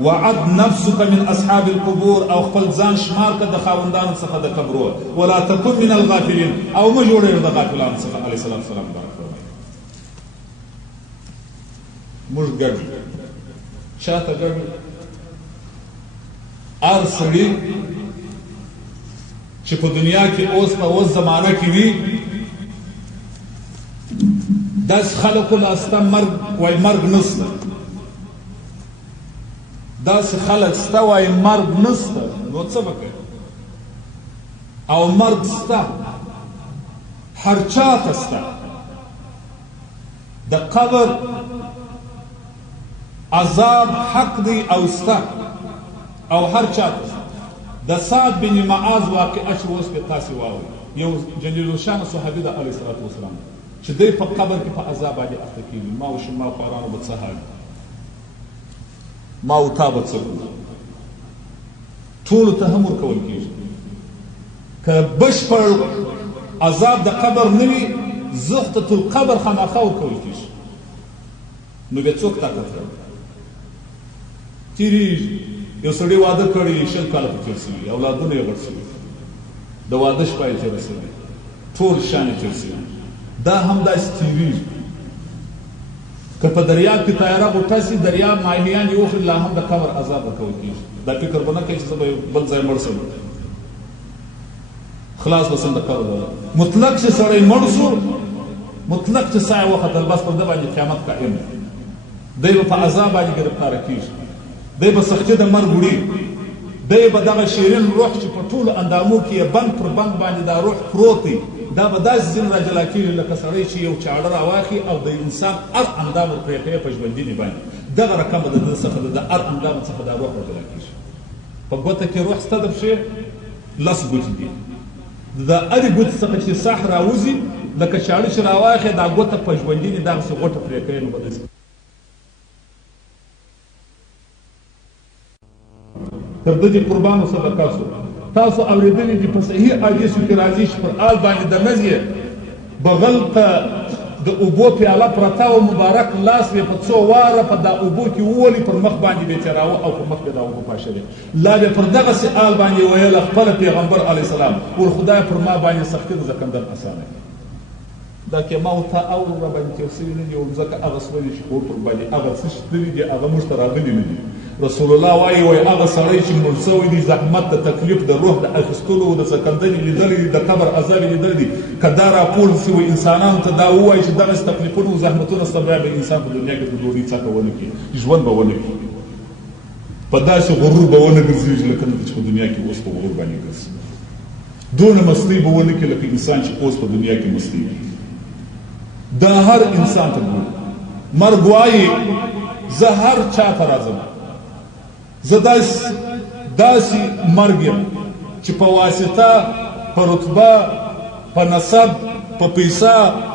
وعد نفسك من أصحاب القبور او خپل ځان شمار کړه د خاوندانو څخه د قبرو ولا تكن من الغافلين او مه جوړېږه د غافلانو څخه عليه السلام موږ ګډ شاته ګډ هر سړي چې په دنیا کې اوس په اوس زمانه کې وي داسې خلکو لاسته مرګ وایي مرګ نسته داسې خلک سته وایي مرګ نسته نو څه به کوي او مرګ سته هر چاته سته د قبر عذاب حق دی او ستا او هر چاته د سعد بن معاذ واقعه چې اوس پې تاسې واورئ یو جلیل الشان صحابي ده علیه الصلاة وسلام چې دی په قبر کې په عذاب باندې اخته کېږي ما وشم ما خوارانو به څه حال ما و تا به څه کوو ټولو ته هم ورکول کېږي که بشپړ عذاب د قبر نه وي زغتة القبر خامخا ورکول کېږي نو بیا څوک طاقت لري تیریږي یو سړي واده کړی 20 کاله په تېر شوي اولادونه یې غټ شوي د واده شپه یې تېره شوې ټول شیان یې تېر شوي دا هم داسې تېرېږي که په دریاب کې طیاره غوټه شي دریاب ماهیان یې وخوري لا هم د قبر عذاب ورکول کېږي دا فکر به نه کوي چې زه به بل ځای مړ شم خلاص به شم د قبر مطلق چې سړی مړ شو مطلق چې ساه یې وختل بس پر ده باندې قیامت قایم دی دی به په عذاب باندې ګرفتاره کېږي دی به سختي د مرګ وړي دی به دغه شیرین روح چې په ټولو اندامو کې یې بند پر بند باندې دا روح پروت دی دا به داسې ځینې راجلا کېږي لکه سړی چې یو چاړه راواخلي او د انسان هر اندام ورپرې کوي په ژوندینې باندې دغه رقم به د ده څخه د هر اندام څخه دا روح راجلا کېږي په ګوته کې روح سته د پښې 10 ګوتې دي د هرې ګوتې څخه چې ساح راوځي لکه چاړه چې راواخلي دا ګوته په ژوندینې دغسې غوټه پرې کوي نو به داسې تر د دې قربانو صدقه سو تاسو اورېدلي دي په صحیح حدیثو کې راځي چې پر آل باندې د مزیې بغل ته د اوبو پیاله پرته او مبارک لاس یې په څو واره په دا اوبو کې وولي پر مخ باندې به تېراوه او پر مخ به دا اوبه پاشلې لا به پر دغسې آل باندې ویله خپله پیغمبر علیه السلام ور خدای پر ما باندې سختي د زکندن اسانه دا کې ما او تا اورو را باندې تېر شوي نه دي او ځکه هغه سولې چې کور پر باندې هغه څه چې تللي دي هغه موږ ته راغلي نه دي رسول الله وایي هغه سړی چې مړ شوی دی زحمت د تکلیف د روح د اخیستلو د سکندنې لیدلی دي د قبر عذاب یې لیدلی دي که دا راپور شوی انسانانو ته دا ووایي چې دغسې تکلیفونه او زحمتونه سته بیا به انسان په دنیا کې د ډوډۍ څکه ونه کړي ژوند به ونه کړي په داسې غرور به ونه ګرځېږي لکه چې په دنیا کې اوس په غرور باندې ګرځي دونه مستۍ به ونه کړي لکه انسان چې اوس په دنیا کې مستۍ وي دا هر انسان ته ګوري مرګ وایي زه هر چا ته راځم زه داسې مرګ یم چې په واسطه په رتبه په نسب په پیسه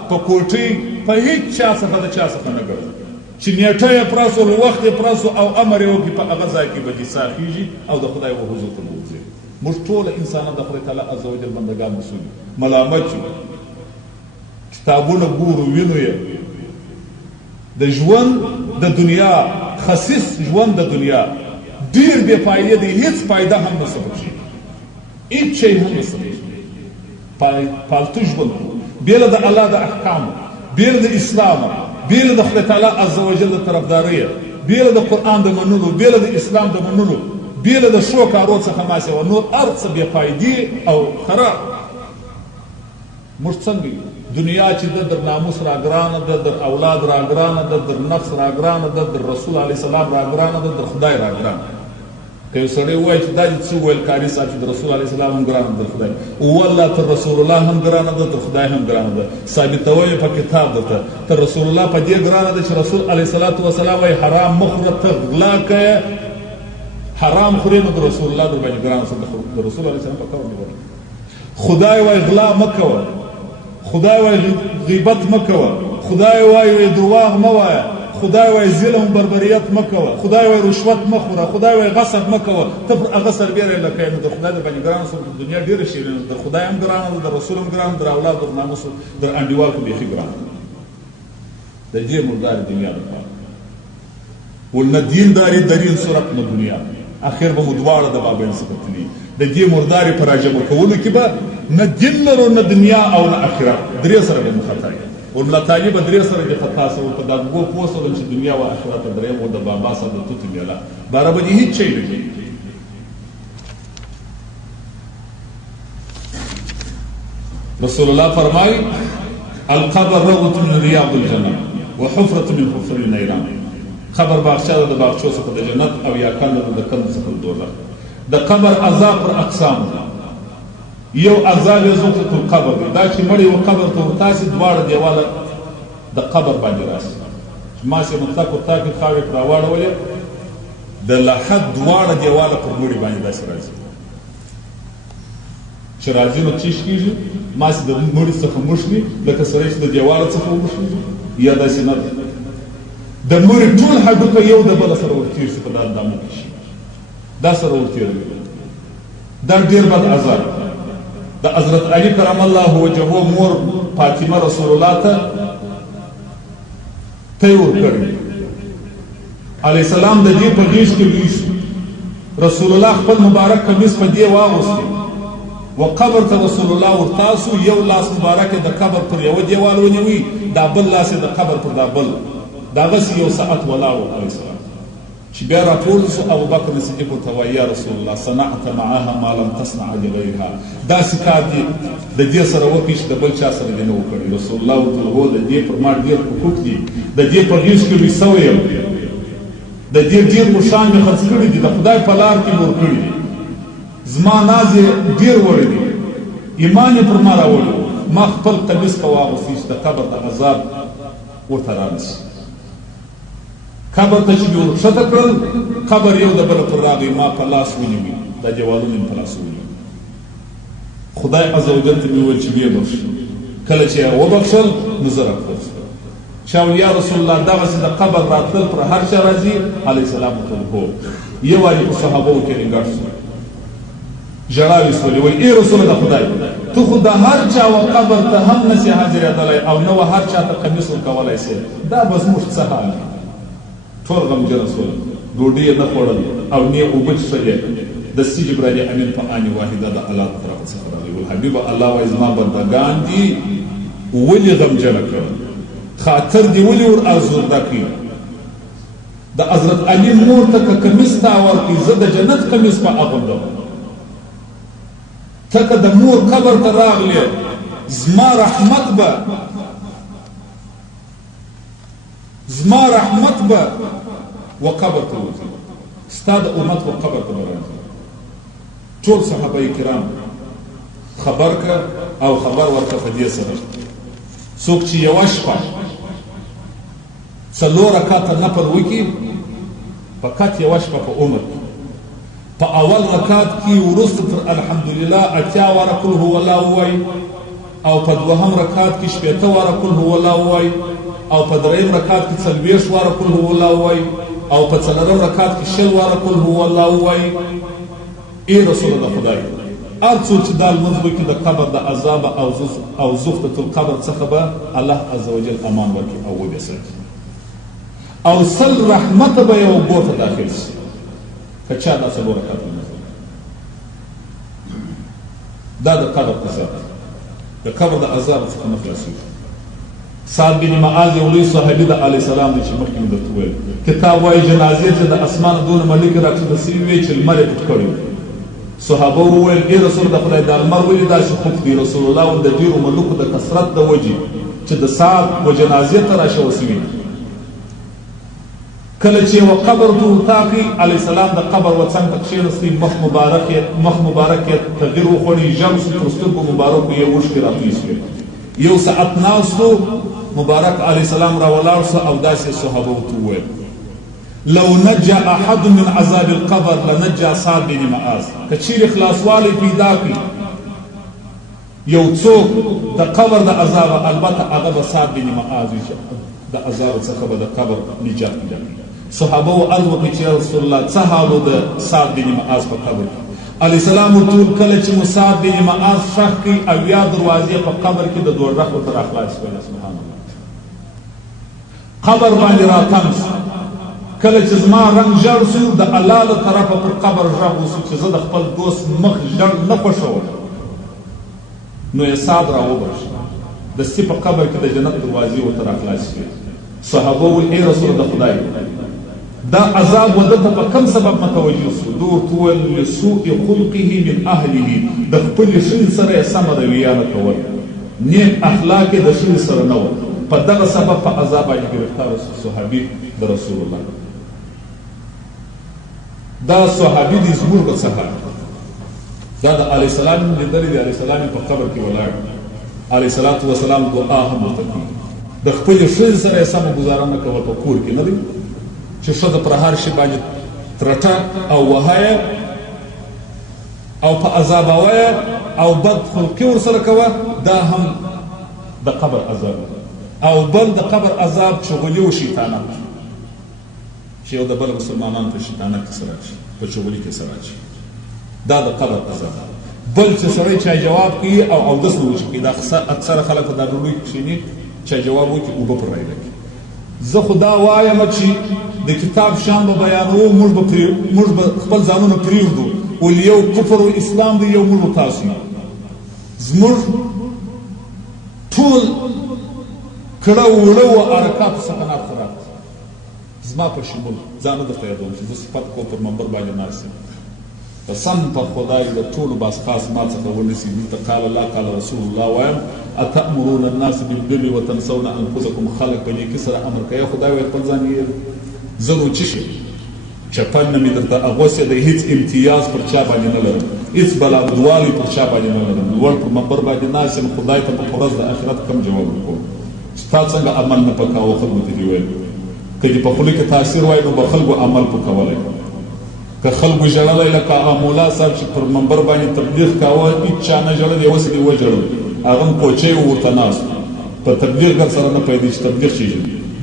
په کوټۍ په هیڅ چا څخه د چا څخه نه ګرځم چې نیټه یې پرسو وخت یې پرسو او امر یې وکړي په هغه ځای کې به دې ساه خېږي او د خدای و حضور ته به وځې موږ ټول انسانان د خدای تعالی عز وجل بندګان مسؤل ملامت یو کتابونه ګورو وینو یې د ژوند د دنیا خصیص ژوند د دنیا ډیر بې فایدې دی هیڅ فایده هم نشته پکې هیڅ شی هم نشته پالتو ژوند بېله د الله د احکامو بېله د اسلام بېله د خدای تعالی عز وجل د طرفداریه بېله د قرآن د منلو بېله د اسلام د منلو بېله د ښو کارو څخه ما سوه نور هر څه بې فایدې او خراب موږ څنګه یو دنیا چې د در ناموس را ګرانه ده در اولاد را ګرانه ده در نفس را ګرانه ده در رسول علیه السلام را ګرانه ده در خدای را ګرانه که یو سړی ووایي چې دا دې څه وویل کاري صاحب چې د رسول علیه السلام هم ګرانه ده در خدای والله تر رسول الله هم ګرانه ده تر خدای هم ګرانه ده ثابتوی یې په کتاب درته تر رسول الله په دې ګرانه ده چې رسول علیه الصلات وسلام وایي حرام مه خوره ته غلا کوې حرام خورې نو د رسول الله در باندې ګرانه شو د رسول علیه السلام په کار دې خدای وایي غلا مه کوه خدای وایي غیبت مه کوه خدای وایي درواغ مه وایه خدای وایي ظلم بربریت مه کوه خدای وایي رشوت مه خوره خدای وایي غصب مه کوه ته پر هغه سربیره لکه نو د خدای در باندې ګرانه شو د دنیا ډېره شی در خدای هم ګرانه ده د رسول هم ګرانه در اولاد در ناموس در انډیوال خو بیخي ګرانه د دې مردارې دنیا لپاره ول نه دین داري درین صورت نه دنیا اخر به مو دواړه د بابین څخه تلي د دې مردارې په راجمع کولو کې به نه دین لرو نه دنیا او نه آخرت درې سره به مو خطا یې ورملا طالب درې سره دې خطا سو په دا دوه پوه سولم چې دنیا او آخرت درې مو د بابا سره د توت میلا باره به هیڅ شی نه کوي رسول الله فرمایي القبر روضة من رياض الجنة وحفرة من حفر النيران قبر باغچه د باغچو څخه د جنت او یا کنده د کنده څخه د دوزخ د قبر عذاب پر اقسام یو عذاب زوقت القبر دا چې مړی و قبر ته ورتاسي دواړه دیواله د قبر باندې راسي ما سي مطلق او تاکي خاوي پر واړولې د لحد دواړه دیواله پر مړی باندې داسې راځي چې راځي نو چیش کیږي ما سي د مړی څخه مشلي لکه سره چې د دیواله څخه مشلي یا داسې نه د مړی ټول هډوکه یو د بل سره ورتیر شي په دا اندامو کې شي دا سره ورتیر دا ډیر بد عذاب د حضرت علی کرم الله وجهه مور فاطمه رسول الله ته تیور کړی علی السلام د دې په غیږ کې لوی رسول الله خپل مبارک کمیس په دې واغوستی وقبر ته رسول الله ورتاسو یو لاس مبارک د قبر پر یو دیوال ونیوي دا بل لاس د قبر پر دا بل دا غس یو ساعت ولاړ علی السلام چې بیا راپورته شو ابوبکر صدیق ورته وایي یا رسول الله صنعت معها ما لم تصنع لغیرها داسې کار دې د دې سره وکړي چې د بل چا سره دې نه وکړي رسول الله ورته وویل د دې پر ما ډېر حقوق دي د دې په غیږ کې لوی سوی یم د دې ډېر مشان مې خرڅ کړي دي د خدای په لار کې مې ورکړي دي زما ناز یې ډېر وړی دی ایمان یې پر ما راوړی ما خپل قمیص ته واغوستی چې د قبر د عذاب ورته رانسي قبر ته چې مې ورښته کړل قبر یو د بله پر راغی ما په لاس ونیوي دا دیوالونه مې په لاس ونیوي خدای عز وجل ته مې وویل چې ویې بخښ کله چې یې وبخښل نو زه راپورته شوم چا ویل یا رسول الله دغسې د قبر راتلل پر هر چا راځي علیه السلام ورته هو یو وارې په صحابو کې رنګاټ شو ژړاوې سولې وایي ای رسول د خدای ته خو د هر چا و قبر ته هم نسې حاضرېدلی او نه و هر چا ته قمیص ورکولی سې دا به زموږ څه حال ټول غمجنه شول ډوډۍ یې نه خوړل او نه یې اوبه څښلې دستي جبرائیل امین په آن واحده د الله د طرفه څخه راغلی والحبیبه الله وایي زما بندګان دي ولې غمجنه کړل خاطر دې ولې ور ازرده کړي د حضرت علي مور ته که کمیس تا ورکړي زه د جنت کمیس په اغوندم ته که د مور قبر ته راغلې زما رحمت به و قبر ته وځي ستا د امت و قبر ته به راځي ټول صحابه کرام خبر که او خبر ورکړه په دې سره څوک چې یوه شپه څلور رکعته نفل وکړي فقط یوه شپه په عمر په اول رکعت کې وروسته تر الحمدلله اتیا واره قل هو الله ووایي او په دوهم رکعت کې شپېته واره قل هو الله ووایي او په دریم رکعت کې څلوېښت واره قل هو الله ووایي او په څلورم رکعت کې شل واره قل هو الله ووایي ای رسول د خدای هر څوک چې دا لمونځ وکړي د قبر د عذاب او زخدة القبر څخه به الله عز وجل امان ورکړي او وبې ساتي او سل رحمته به یې اوبو ته داخل شي که چا دا څلور رکعته لمونځ دا د قبر عذاب د قبر د عذاب څخه نه خلاصېږي. سعد بن معاذ یو لوی صحابي د علیه السلام دی چې مخکې مې درته وویل کتاب وایي جنازې چې د اسمانه دونه ملکې راکښته سوي وې چې لمر یې پټ کړی و. صحابه وویل ای رسول د خدای دا لمر ولې داسې خوب دی؟ رسول الله د ډېرو ملکو د کثرت د وجې چې د سعد و جنازې ته راشوه سوي. کله چې یوه قبر ته وطاقي علیه السلام د قبر و څنګ ته کښېنستی مخ مبارک یې تغییر وخوړي ژم شو تر سترګو مبارکو یې اوښکې راتوی سوې. یو ساعت ناستو مبارک علیه السلام را ولاړ سو او داسې صحابه ورته وویل لو نجا احد من عذاب القبر لنجا سعد بن معاذ که چیرې خلاصوالی پیدا کړي یو څوک د قبر د عذابه البته هغه به سعد بن معاذ وي چې د عذاب څخه به د قبر نجات پیدا کړي. صحابه عرض وکړي چې یا رسول الله څه حال و د سعد بن معاذ په قبر کې؟ علیه السلام ورته وویل کله چې مو سعد بن معاذ ښخ کړي اویا دروازې په قبر کې د دوزخ ورته راخلاص کړي. سبحان الله قبر باندې راتم کله چې زما رنګ ژړ شو د الله له طرفه پر قبر غږ وشو چې زه د خپل دوست مخ ژړ نه خوښوم نو یې سعد را وبخښه دستي په قبر کې د جنت دروازې ورته راخلاص کړي. صحابه وویل ای رسول د خدای دا عذاب ودته په کوم سبب متوجه شو؟ ده ورته وویل لسوء خلقه من اهله د خپلې ښځې سره یې سمه رویه نه کول نیک اخلاق یې د ښځې سره نه وه په دغه سبب په عذاب باندې ګرفتار صحابي د رسول الله. دا صحابي دی زموږ به څخه دا د علیه السلام لیدلی د علیه السلام په قبر کې ولاړ علیه الصلاة وسلام دعا هم ورته کوي د خپلې ښځې سره یې سمه ګزاره نه کول په کور کې نه دی چې ښځه پر هر شي باندې ترټه او وهایه او په عذابویه او بد خلقي ورسره کوه دا هم د قبر عذاب او بل د قبر عذاب چغلي و شیطانت چې یو د بل مسلمانانو ته شیطانت کې سره راشي په چغلي کې سره راشي دا د قبر عذاب. بل چې سړی چا جواب کوي او اودس نه وچ کوي دا اکثره خلک په دا ډوډۍ کښېني چا جواب وکړي اوبه پر رایلګي. زه خو دا وایم چې د کتاب شان به بیانوو موږ به خپل ځانونه پرېږدو ول یو کفر و اسلام دی یو موږ و تاسو زموږ ټول کړه وړه و حرکاتو سکنات خراب زما په شمول ځان نه درته یادوم چې زه صفت کوم پر منبر باندې ناست یم قسم په خدای د ټولو باسخاص ما څخه ونیسي دلته قال الله قال رسول الله وایم اتأمرون الناس بالبر وتنسون انفسکم خلق په نیکي سره امر کوي خدای وایي خپل ځان یې زه نو څه شي چپن نه مې درته اغوستې د هېڅ امتیاز پر چا باندې نه لرم هېڅ بلادوالي پر چا باندې نه لرم لوړ پر منبر باندې ناست یم خدای ته په ورځ د آخرت کم جواب ورکوم چې تا څنګه عمل نه په کوه خلکو ته دې ویل که دې په خولې کې تاثیر وای نو به خلکو عمل په کولی که خلکو ژړلی لکه مولا صاحب چې پر منبر باندې تبلیغ کاوه هېڅ چا نه ژړل یوسې دې وژړل هغه هم کوچی و ورته ناست په تبلیغ در سره نه پوهېدی چې تبلیغ شي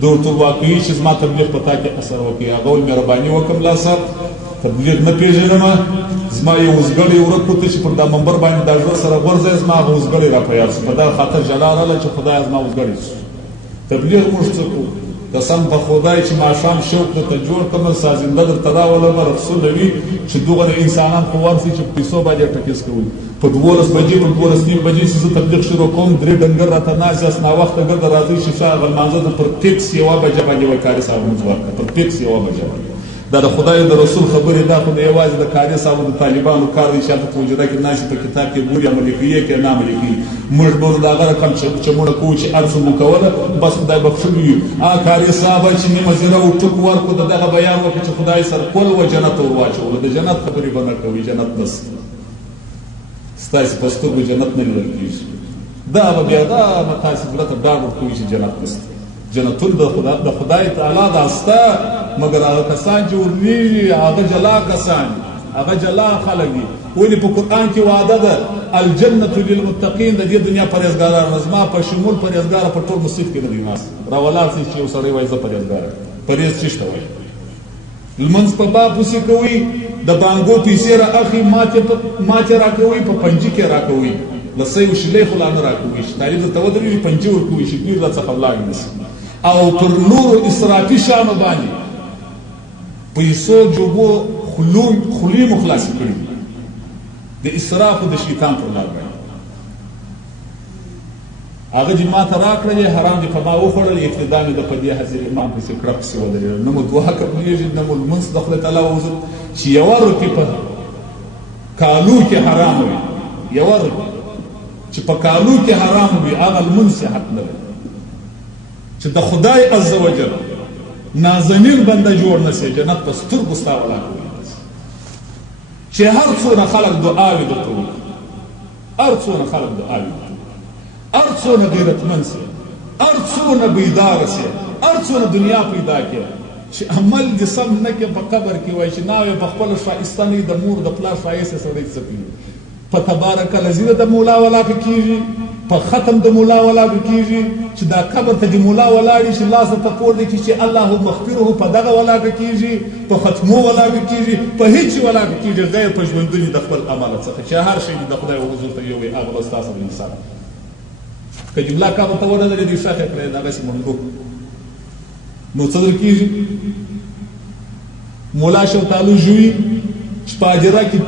ده ورته واقعي چې زما تبلیغ په تا کې اثر وکړي هغه ویل مهرباني وکړه ملا صاحب تبلیغ نه پېژنمه زما یو اوزګړی ورک وته چې پر دا منبر باندې دا زړه سره غورځی زما هغه اوزګړی را په یاد شو په دغه خاطر ژړا راغله چې خدایه زما اوزګړی شو تبلیغ موږ څه کوو قسم په خدای چې ماښام شوق درته جوړ کړم سازنده درته راولم رسول وي چې دغه انسانان خو ورسي چې په پیسو باندې ټکیس کوي په 12 بجې په 12 نیم بجې چې زه تبلیغ شروع کوم درې ډنګر راته ناست یاست ناوخته ګرده راځئ چې شا هغه لمانځه ته پر فکس یوه بجه باندې وایي کاري صاحب لمونځ ورکړه پر فکس یوه بجه باندې دا د خدای د رسول خبرې دا خو د یوازې د کاري صاحبو د طالبانو کار دی چې هلته په حجره کې ناست په کتاب کې ګوري عملي کوي یې که نه عملي کوي موږ به د هغه رقم چمونه کوو چې هر څه مو کوله بس خدای بخښلي وي کاري صاحبه چې نیمه زره و ټوک ورکړو د دغه بیان وکړو چې خدای سر کول و جنت ور واچولو د جنت خبرې به نه کوي جنت نسته ستاسې په سترګو جنت نه لیدل کېږي دا به بیا دا به تاسې زړه ته ډاډ ورکوي چې جنت نسته جنتون د خدای تعالی دا سته مګر هغه کسان چې ورنیږي هغه جلا کسان هغه جلا خلک دي ولې په قرآن کې وعده ده الجنة للمتقین د دې دنیا پرهیزګاران زما په شمول پرهیزګاره په ټول مسجد کې نه دي ناست راولاړ شي چې یو سړی وایي زه پرهیزګار پرهیز څه شته وایي لمونځ په باب پسې کوي د بانګو پیسې را اخلي ماتې راکوي په پنجي کې راکوي لسی و شلی خو لا نه راکوي چې تعلیم درته ودرېږي پنجي ورکوي چې پیر راڅخه ولاړ نسي او پر نورو اسرافي شیانو باندې پیسو جوبو خولې مو خلاصې کړي د اسراف د شیطان پر لار باندې هغه چې ما ته راکړل حرام دي په ما وخوړل ابتدا مې د په دې حاضر امام پسې کړه پسې ودرېږم نه مو دوه قبلېږي نه مو لمونځ د خدای تعالی ووځل چې یوه روپۍ په کالو کې حرام وي یوه روپۍ چې په کالو کې حرام وي هغه لمونځ صحت نه لري چې د خدای عز وجل نازنین بنده جوړ نه سي جنت په سترګو ستا ولاړ چې هر څونه خلک دعاوې درته وکړي هر څونه خلک دعاوې هر څونه غیرتمند سي هر څونه بیداره سي هر څونه دنیا پیدا کړي چې عمل دې سم نه کې په قبر کې وایي چې ناوې په خپله ښایسته نه د مور د پلار ښایسته سړی څه کوي په تبارک الذي د مولا ولاکه کېږي په ختم د مولا ولاکه کېږي چې دا قبر ته د مولا ولاړي چې لاس ته پورته کړي چې الله مغفره په دغه ولاکه کېږي په ختمو ولاکه کېږي په هیڅ ولاکه کېږي غیر په ژوندوني د خپل عمل څخه چې هر شی د خدای حضور ته یووي هغه به ستاسو انسان که جمله قبر ته ونه لري د شاخه کړی دغسې منډو نو څه در کېږي مولا شوتالو ژوي چې په اجره کې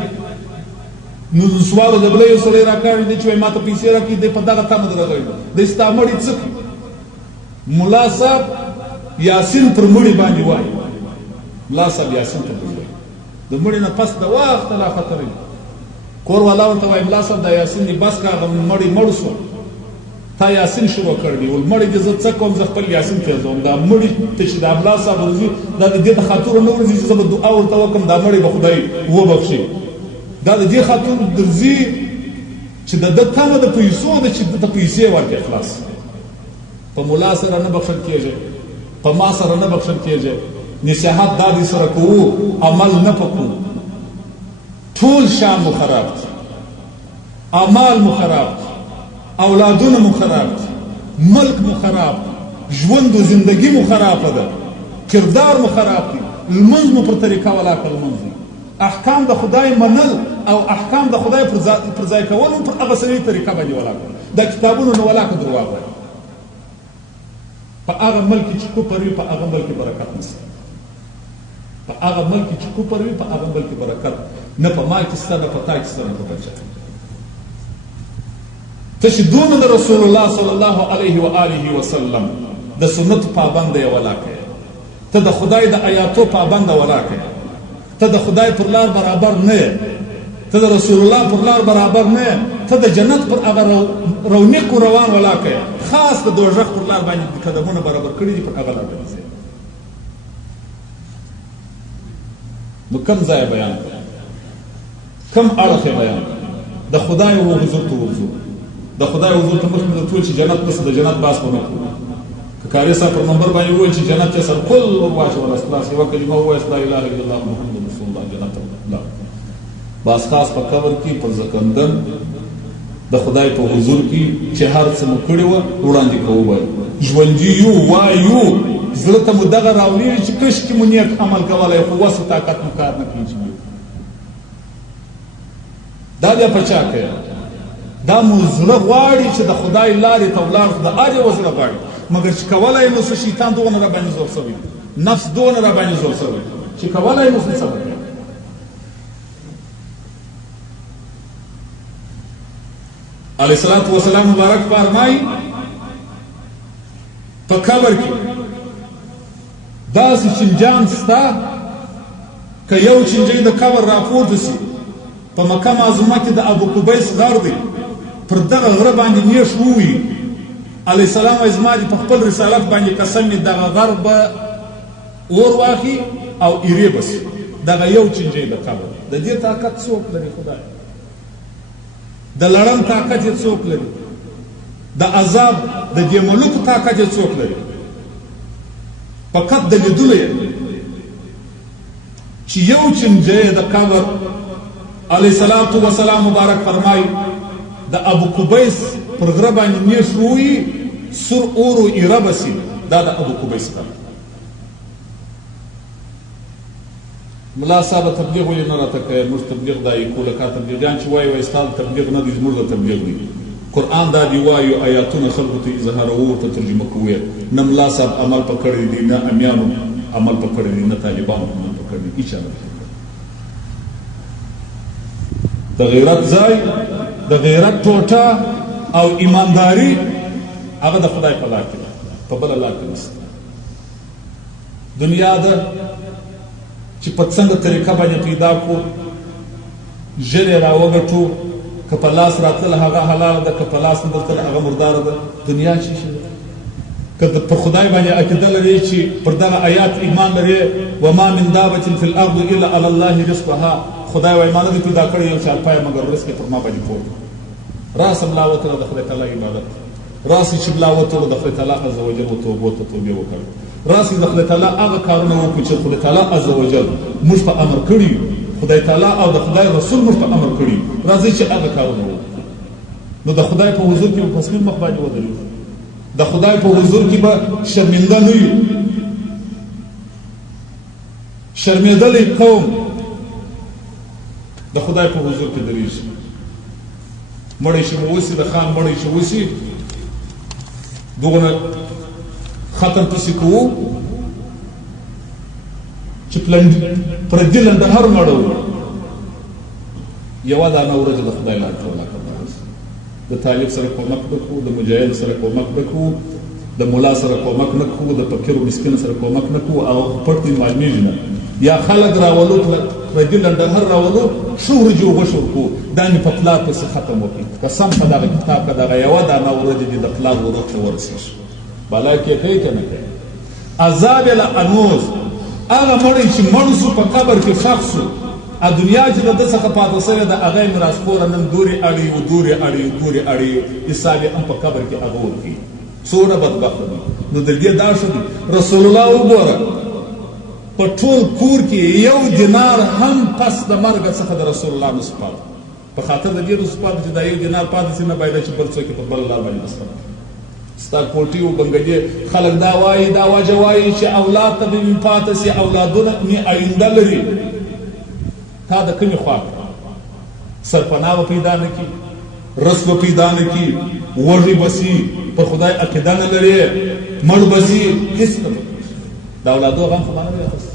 نو سوالو د بله یو سړی راکاږي دی چې وایي ما ته پیسې راکړي دی په دغه تمه درغلی دی ستا مړي څه کړي ملا صاحب یاسین پر مړي باندې وایي ملا صاحب یاسین پر مړي وایي د مړي نه پس د وخته لا خطر کور والا ورته وایي ملا صاحب دا یاسین دی بس کړه هغه مړی مړ شو تا یاسین شروع کړ دی ول مړی دې زه څه کوم زه خپل یاسین پیژوم دا مړی ته چې د ملا صاحب ورځي دا د دې د خاطر نه ورځي چې زه به دعا ورته وکړم دا مړی به خدای وبخښي دا د دې خاطر درځي چې د ده تمه د پیسو ده چې د پیسې ورکړي خلاص په ملا سره نه بخښل کېږي په ما سره نه بخښل کېږي نصیحت دا دې سره کوو عمل نه پکو ټول شان مو خراب دي اعمال مو خراب دي اولادونه مو خراب دي ملک مو خراب دی ژوند و زندگی مو خرابه ده کردار مو خراب دی لمونځ مو پر طریقه ولاکه لمونځ دی احکام د خدای منل او احکام د خدای پر ځای کول هم پر هغه صحیح طریقه باندې ولاکه دا کتابونو نه ولاکه درواغ وایي په هغه ملک چې کفر وي په هغه ملک برکت نشته په هغه ملک چې کفر وي په هغه ملک برکت نه په ما کې شته نه په تا کې شته نه په بل چا ته چې دونه د رسول الله صلی الله علیه و آله وسلم د سنت پابند یې ولاکه ته د خدای د آیاتو پابند ولاکه ته د خدای پر لار برابر نه ته د رسول الله پر لار برابر نه ته د جنت پر هغه رونق روان ولاکه خاص د دوزخ پر لار باندې قدمونه برابر کړي دي پر هغه لار باندې نو کم ځای بیان کم اړخ بیان د خدای و حضور ته ورځو د خدای حضور ته مخکې د ټول چې جنت پس د جنت باس ونه کړو که کاري صاحب پر نمبر باندې وویل چې جنت یې سر کل ورواچول خلاص یوه کلمه ووایاست لا اله الا الله محمد رسول الله جنت ته لاړ باس خاص په قبر کې پر زکندن د خدای په حضور کې چې هر څه مو کړي وه وړاندې کوو باید ژوندي یو وایو زړه ته مو دغه راولېږي چې کشکې مو نیک عمل کولی خو وس و طاقت مو کار نه کوي چې دا بیا په چا کوي دا مو زړه غواړي چې د خدای لارې ته ولاړ خو د هر یو زړه غواړي مګر چې کولی نو څه شیطان دونه را باندې زور شوی نفس دونه را باندې زور شوی چې کولی نو څه کوي علیه الصلاة والسلام مبارک فرمایي په قبر کې داسې چنجان ستا که یو چنجۍ د قبر راپورته سي په مکه معظمه کې د ابو قبیس غر دی پر دغه غره باندې نیش ووي علیه السلام وایي زما دې په خپل رسالت باندې قسم مې دغه غر به اور واخلي او ایرې به سي دغه یو چنجۍ د قبر د دې طاقت څوک لري خدای د لړم طاقت یې څوک لري د عذاب د دې ملوک طاقت یې څوک لري فقط د لیدلو یې چې یو چنجۍ د قبر علیه الصلاة والسلام مبارک فرمایي د ابو قبیس پر غره باندې نیش ووي سور اور و ایره به سي دا د ابو قبیس کار ملا صاحب تبلیغ ولې نه راته کوې موږ تبلیغ دا یې کوو لکه تبلیغیان چې وایي وایي ستا د تبلیغ نه دی زموږ د تبلیغ دی قرآن دا دی وایو آیاتونه خلکو ته اظهاروو ورته ترجمه کوو نه ملا صاحب عمل په کړی دی نه امیانو عمل په کړی دی نه طالبانو عمل په کړی دی هېچا نه د غیرت ځای د غیرت ټوټه او ایمانداري هغه د خدای په لار کې ده په بله لار کې نشته دنیا ده چې په څنګه طریقه باندې پیدا کړو ژر یې راوګټو که په لاس راتلل هغه حلاله ده که په لاس نه درتل هغه مرداره ده دنیا څه شی ده که په خدای باندې عقیده لرې چې پر دغه آیات ایمان لرې وما من دابة فی الارض الا علی الله رزقها خدای وایي ما نه دی پیدا کړی یو چارپایه مګر رزق یې پر ما باندې پورته راسه ملا وتله د خدای تعالی عبادت راسي چې ملا وتلو د خدای تعالی عز وجل توبو ته توبې وکړو راسي د خدای تعالی هغه کارونه وکړو چې خدای تعالی عز وجل موږ په امر کړي خدای تعالی او د خدای رسول موږ په امر کړي راځي چې هغه کارونه وکړو نو د خدای په حضور کې په تصمیم مخ باندې ودرېږو د خدای په حضور کې به شرمنده نه یو شرمېدلی قوم د خدای په حضور کې درېږي مړی چې ووسي د خان مړی چې ووسي دغونه ختم پسې کوو چې پردي لنډهر مړو یوه دانه ورځ د خدای لار ته ولاړ د طالب سره کومک نه کوو د مجاهد سره کومک نه کوو د ملا سره کومک نه کوو د فقیر و مسکین سره کومک نه کوو او پټ دې معلومیږي نه یا خلک راولو پردي لنډهر راولو ښه ورځې وغوښه ورکوو دا مې په پلار پسې ختم وکړي قسم په دغه کتاب که دغه یوه دانه ورځ دې د پلار ورور ته ورسېږي بالا کې کوي که نه کوي عذاب الانوز هغه مړی چې مړ سو په قبر کې ښخ سو دنیا چې د ده څخه پاته سوې ده هغه یې میراثخوره نن دورې اړوي دورې اړوي دورې اړوي حساب یې هم په قبر کې هغه ورکوي څومره بدبخته دي نو د دې دا ښه دي رسول الله وګوره په ټول کور کې یو دینار هم پس د مرګ څخه د رسول الله نه سپاته په خاطر د دې نه سپاته چې دا یو دینار پاتې سي نه باید چې بل څوک یې په بل لار باندې نسپاته ستا کوټي و بنګلې خلک دا وایي دا وجه وایي چې اولاد ته به مې پاته سي اولادونه مې آینده لري تا د کومې خوا سرپناه به پیدا نه کړي رس به پیدا نه کړي وږي به سي پر خدای عقیده نه لرې مړ به سي هېڅ نه به د اولادو غم خو به نه وي اخیستی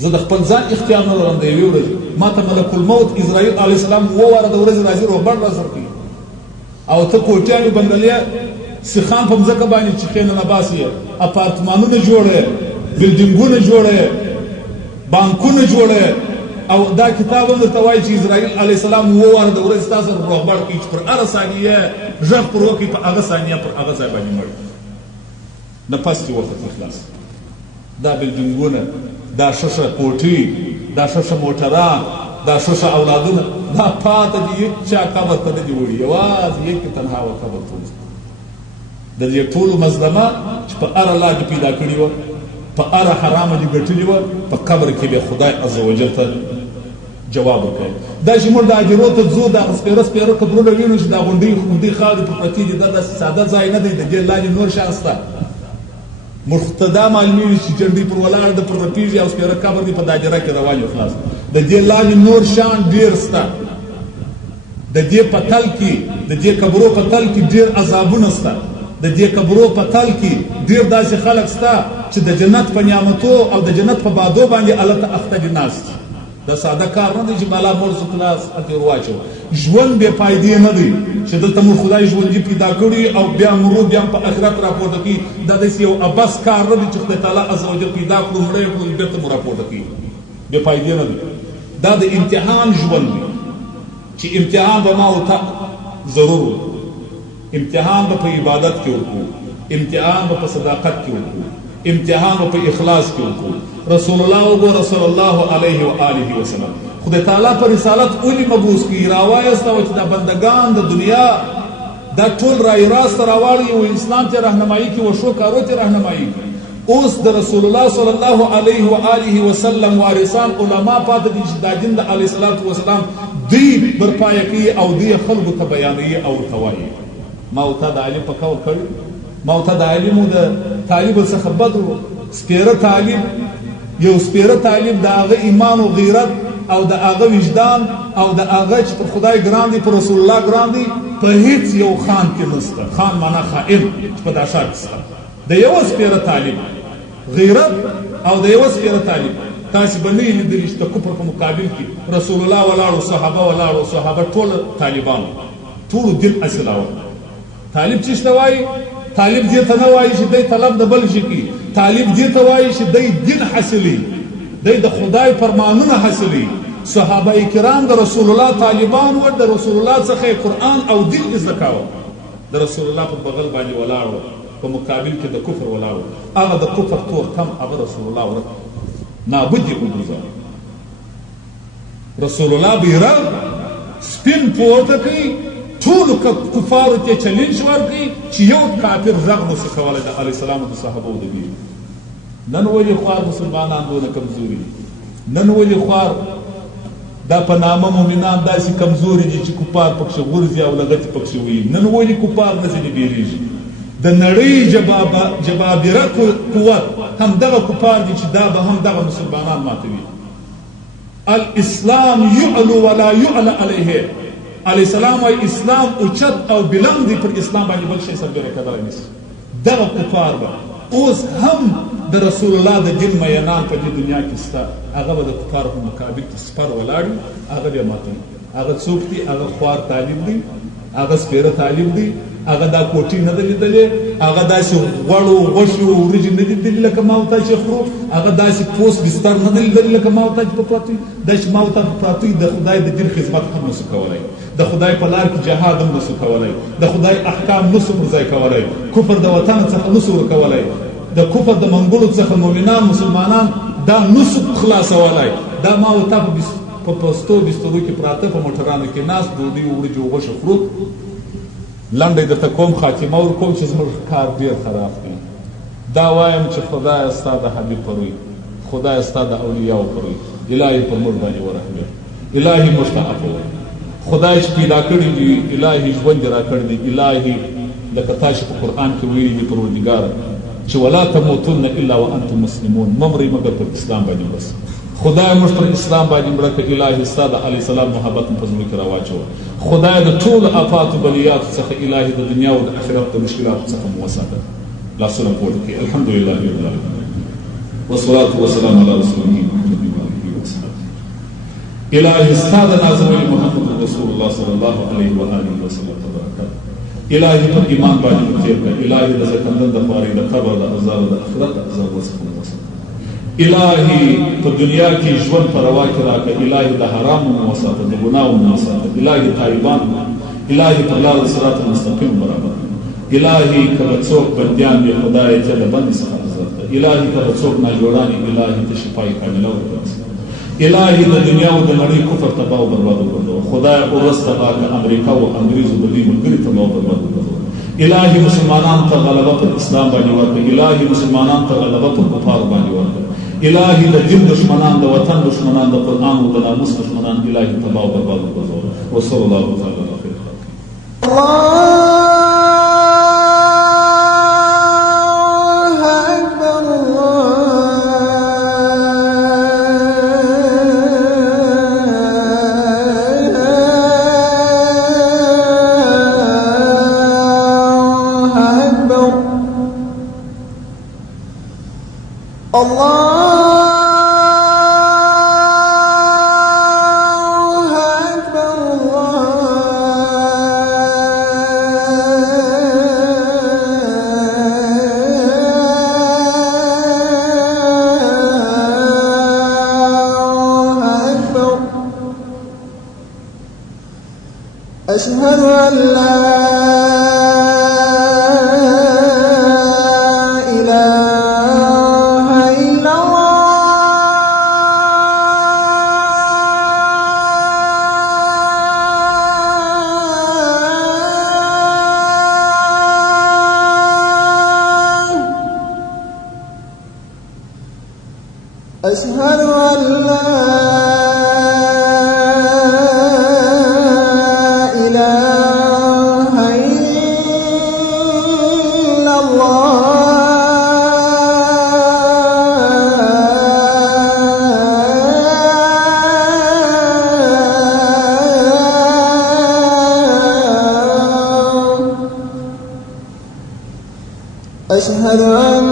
زه د خپل ځان اختیار نه لرم د یوې ورځې ما ته ملک الموت اسرائیل علیه السلام وواره د ورځې راځي روغبړ راسره کوي او ته کوټیانې بنګلې سیخان په مځکه باندې چې خېنه نه باسي اپارتمانونه جوړې بلډینګونه جوړې بانکونه جوړې او دا کتاب هم درته وایي چې اسرائیل علیه السلام وواره د ورځې ستا سره روغبړ کوي چې پر هره ثانیه غږ پر وکړي په هغه ثانیه پر هغه ځای باندې مړ نه پس کې وخت خلاص دا بلډینګونه دا ششه کوټې دا ششه موټران دا ششه اولادونه دا پاته دي هېچا قبر ته نه دي وړي یوازې یکې تنها وه قبر ته د دې ټولو مظلمه چې په هره لار دې پیدا کړې وه په هره حرامه دې ګټلې وه په قبر کې به خدای عز وجل ته جواب ورکوي دا چې موږ د اجرو ته ځو دا سپېره سپېره قبرونه وینو چې دا غونډۍ خاورې په پرتې دي دا داسې ساده ځای نه دی د دې لاندې نور شیان شته موږ ته دا معلومېږي چې جنډۍ پر ولاړ ده پر رپېږي او سپېره قبر دی په داجره کې روان یو خلاص د دې لاندې نور شیان ډېر شته د دې په تل کې د دې قبرو په تل کې ډېر عذابونه شته د دې قبرو په تل کې ډېر داسې خلک شته چې د جنت په نعمتو او د جنت په بادو باندې هلته اخته دي ناست دا ساده کار نه دی چې بالا مړ سو خلاص هلته ور واچوو ژوند بې فایدې نه دی چې دلته موږ خدای ژوندي پیدا کړي او بیا مرو بیا هم په آخرت راپورته کړي دا داسې یو ابس کار نه دی چې خدای تعالی عز وجل پیدا کړو مړه یې کړو بېرته مو راپورته کړي بې فایدې نه دی دا د امتحان ژوند دی چې امتحان به ما ورته ضرور امتحان به په عبادت کې ورکوو امتحان به په صداقت کې ورکوو امتحان به په اخلاص کې ورکوو رسول الله وګوره صلی الله علیه و آله وسلم خدای تعالی په رسالت ولې مبعوث کړي راوایسته و چې دا بندګان د دنیا دا ټول رای راسته راواړي و اسلام ته رهنمایي کړي و ښو کارو ته رهنمایي کړي اوس د رسول الله صلی الله علیه و آله وسلم وارثان علما پاتې دي چې دا دین د علیه الصلاة وسلام دوی برپایه کوي او دوی خلکو ته بیانوي او ورته وایي ما ورته د علم په قول کړي ما ورته د علمو د طالب څخه بد و سپېره طالب یو سپیره طالب د هغه ایمان او غیرت او د هغه وجدان او د هغه چې پر خدای ګران دي پر رسول الله ګران دي په هیڅ یو خان کې نسته. خان معنا خائن چې په دا ښار کې شته. د یو سپیره طالب غیرت او د یو سپیره طالب تاسې به نه یې لیدلي چې د کفر په مقابل کې رسول الله ولاړو، صحابه ولاړو، صحابه ټول طالبانو، ټولو دین اصلاوه. طالب چې ته وایي، طالب دې ته نه وایي چې دی طلب د بل شي کوي، طالب دې ته وایي چې دی دین حاصلي، دی د خدای فرمانونه حاصلي. صحابه کرام د رسول الله طالبان و، د رسول الله څخه قرآن او دین زده کاوه. د رسول الله په بغل باندې ولاړو، په مقابل کې د کفر ولاړو. هغه د کفر تور تم هغه رسول الله ورک نابود یې وګرځاوه. رسول الله بیرغ سپین پورته کوي، ټولو کفارو ته چلنج ورکوي چې یو کافر غږ نشي کولی د علیه السلام د صحابو د بي. نن ولې خوار مسلمانان دونه کمزوري دي؟ نن ولې خوار دا په نامه مؤمنان داسې کمزوري دي چې کفار پکښې غورځي او لغتې پکښې وایي؟ نن ولې کفار نه ځینې بیریږي؟ د نړۍ جبابره قوت همدغه کفار دي چې دا به هم دغه مسلمانان ماتوي. الاسلام یعلو ولا یعلى علیه. علیه السلام وایي اسلام اوچت او بلند دی، پر اسلام باندې بل شی سربیره کېدلی نشي. دغه کفار به اوس هم د رسول الله د دین مینان په دې دنیا کې شته، هغه به د کفارو په مقابل کې سپر ولاړ وي، هغه به یې ماتوي. هغه څوک دي؟ هغه خوار طالب دی، هغه سپیره طالب دی، هغه دا کوټې نه ده لیدلې، هغه داسې غوړو غوښو وریجې نه دي لیدلې لکه ما او تا چې خورو، هغه داسې پوست بستر نه ده لیدلې لکه ما او تا چې په پراته وي. دا چې ما او تا په پراته وي د خدای د دین خدمت هم نسو کولی، د خدای په لار کې جهاد هم نسو کولی، د خدای احکام نسو پر ځای کولی، کفر د وطن څخه نسو ورکولی، د کفر د منګولو څخه مؤمنان مسلمانان دا نسو خلاصولی. دا ما او تا په پوستو بسترو کې پراته په موټرانو کې ناست ډوډۍ وریجې غوښه خورو. لنډه یې درته کوم، خاتمه ورکوم چې زموږ کار ډېر خراب دی. دا وایم چې خدایه ستا د حبیب پر وي، خدایه ستا د اولیاو پر وي، الهي پر موږ باندې ورحمې، الهي موږ ته عفو وکړه. خدای چې پیدا کړي دي الهي ژوند دې راکړی دی، الهي لکه تا چې په قرآن کې ویلي دي پروردګاره چې ولا تموتن الا وانتم مسلمون، مه مرئ مګر پر اسلام باندې بس. خدای موږ پر اسلام باندې مړه کړه، الهي ستا د علیه السلام محبت مو په زړه کې راواچوه. خدای د ټولو آفاتو بلیاتو څخه الهي د دنیا او د آخرت د مشکلاتو څخه مو وساته. لاسونه پورته کړئ. الحمدلله رب العالمین والصلاة والسلام علی رسوله محمد وآله وصحبه. الهي ستا د نازولي محمد رسول الله صلی الله علیه و آله وسلم تبرکات. الهي پر ایمان باندې مو تېر کړه، الهي د زکندن د خوارۍ د قبر د عذاب د آخرت د عذاب څخه مو وساته. الهي په دنیا کې ژوند په روا کې راکړه، الهي د حرامو مو وساته، د ګناهو مو وساته، الهي طالبان الهي پر لار د صراط المستقیم برابر. الهي که به څوک بندیان وي خدای ته د بند څخه آزاد کړه. الهي که به څوک ناجوړان وي الهي ته شفای کامله ورکړه. الهي د دنیا او د نړۍ کفر تباه او برباد وګرځوه. خدای وروسته به که امریکا او انګریزو د دوی ملګري تباه او برباد وګرځوه. الهي مسلمانان ته غلبه پر اسلام باندې ورکړه، الهي مسلمانان ته غلبه پر کفار باندې ورکړه. الهي د دین دشمنان، د وطن دشمنان، د قرآن او د ناموس دشمنان الهي تباه او برباد وګرځوه. وصلی الله تعالی علی خیر خلق. أشهد أن لا إله إلا الله. أشهد أن لا أشهد أن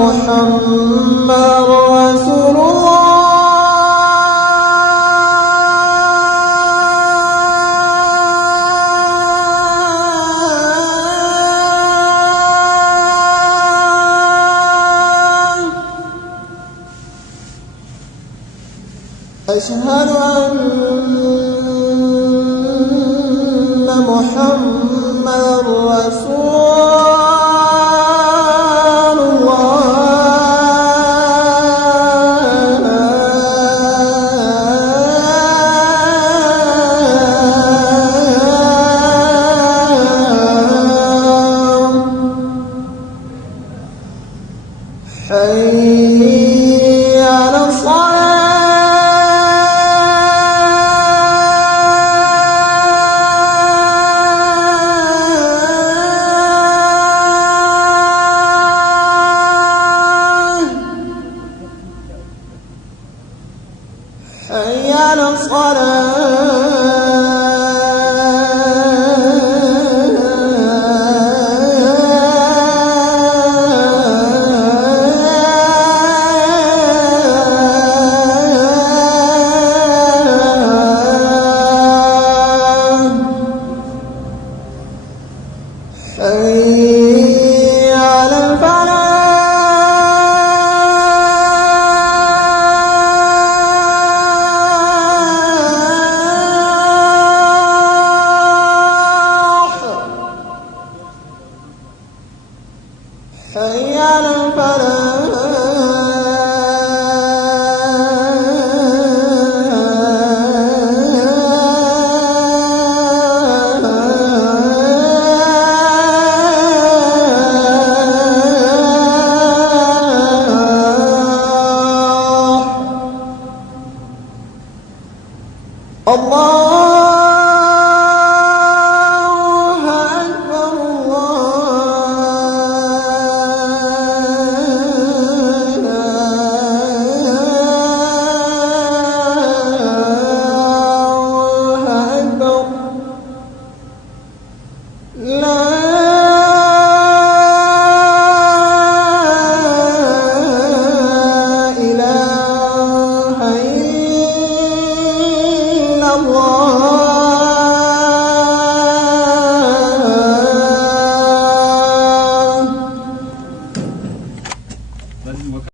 محمدًا رسول الله. أشهد أن محمدًا رسول الله. حي على الصلاة. حي على حي على الفلاح. حي على الفلاح.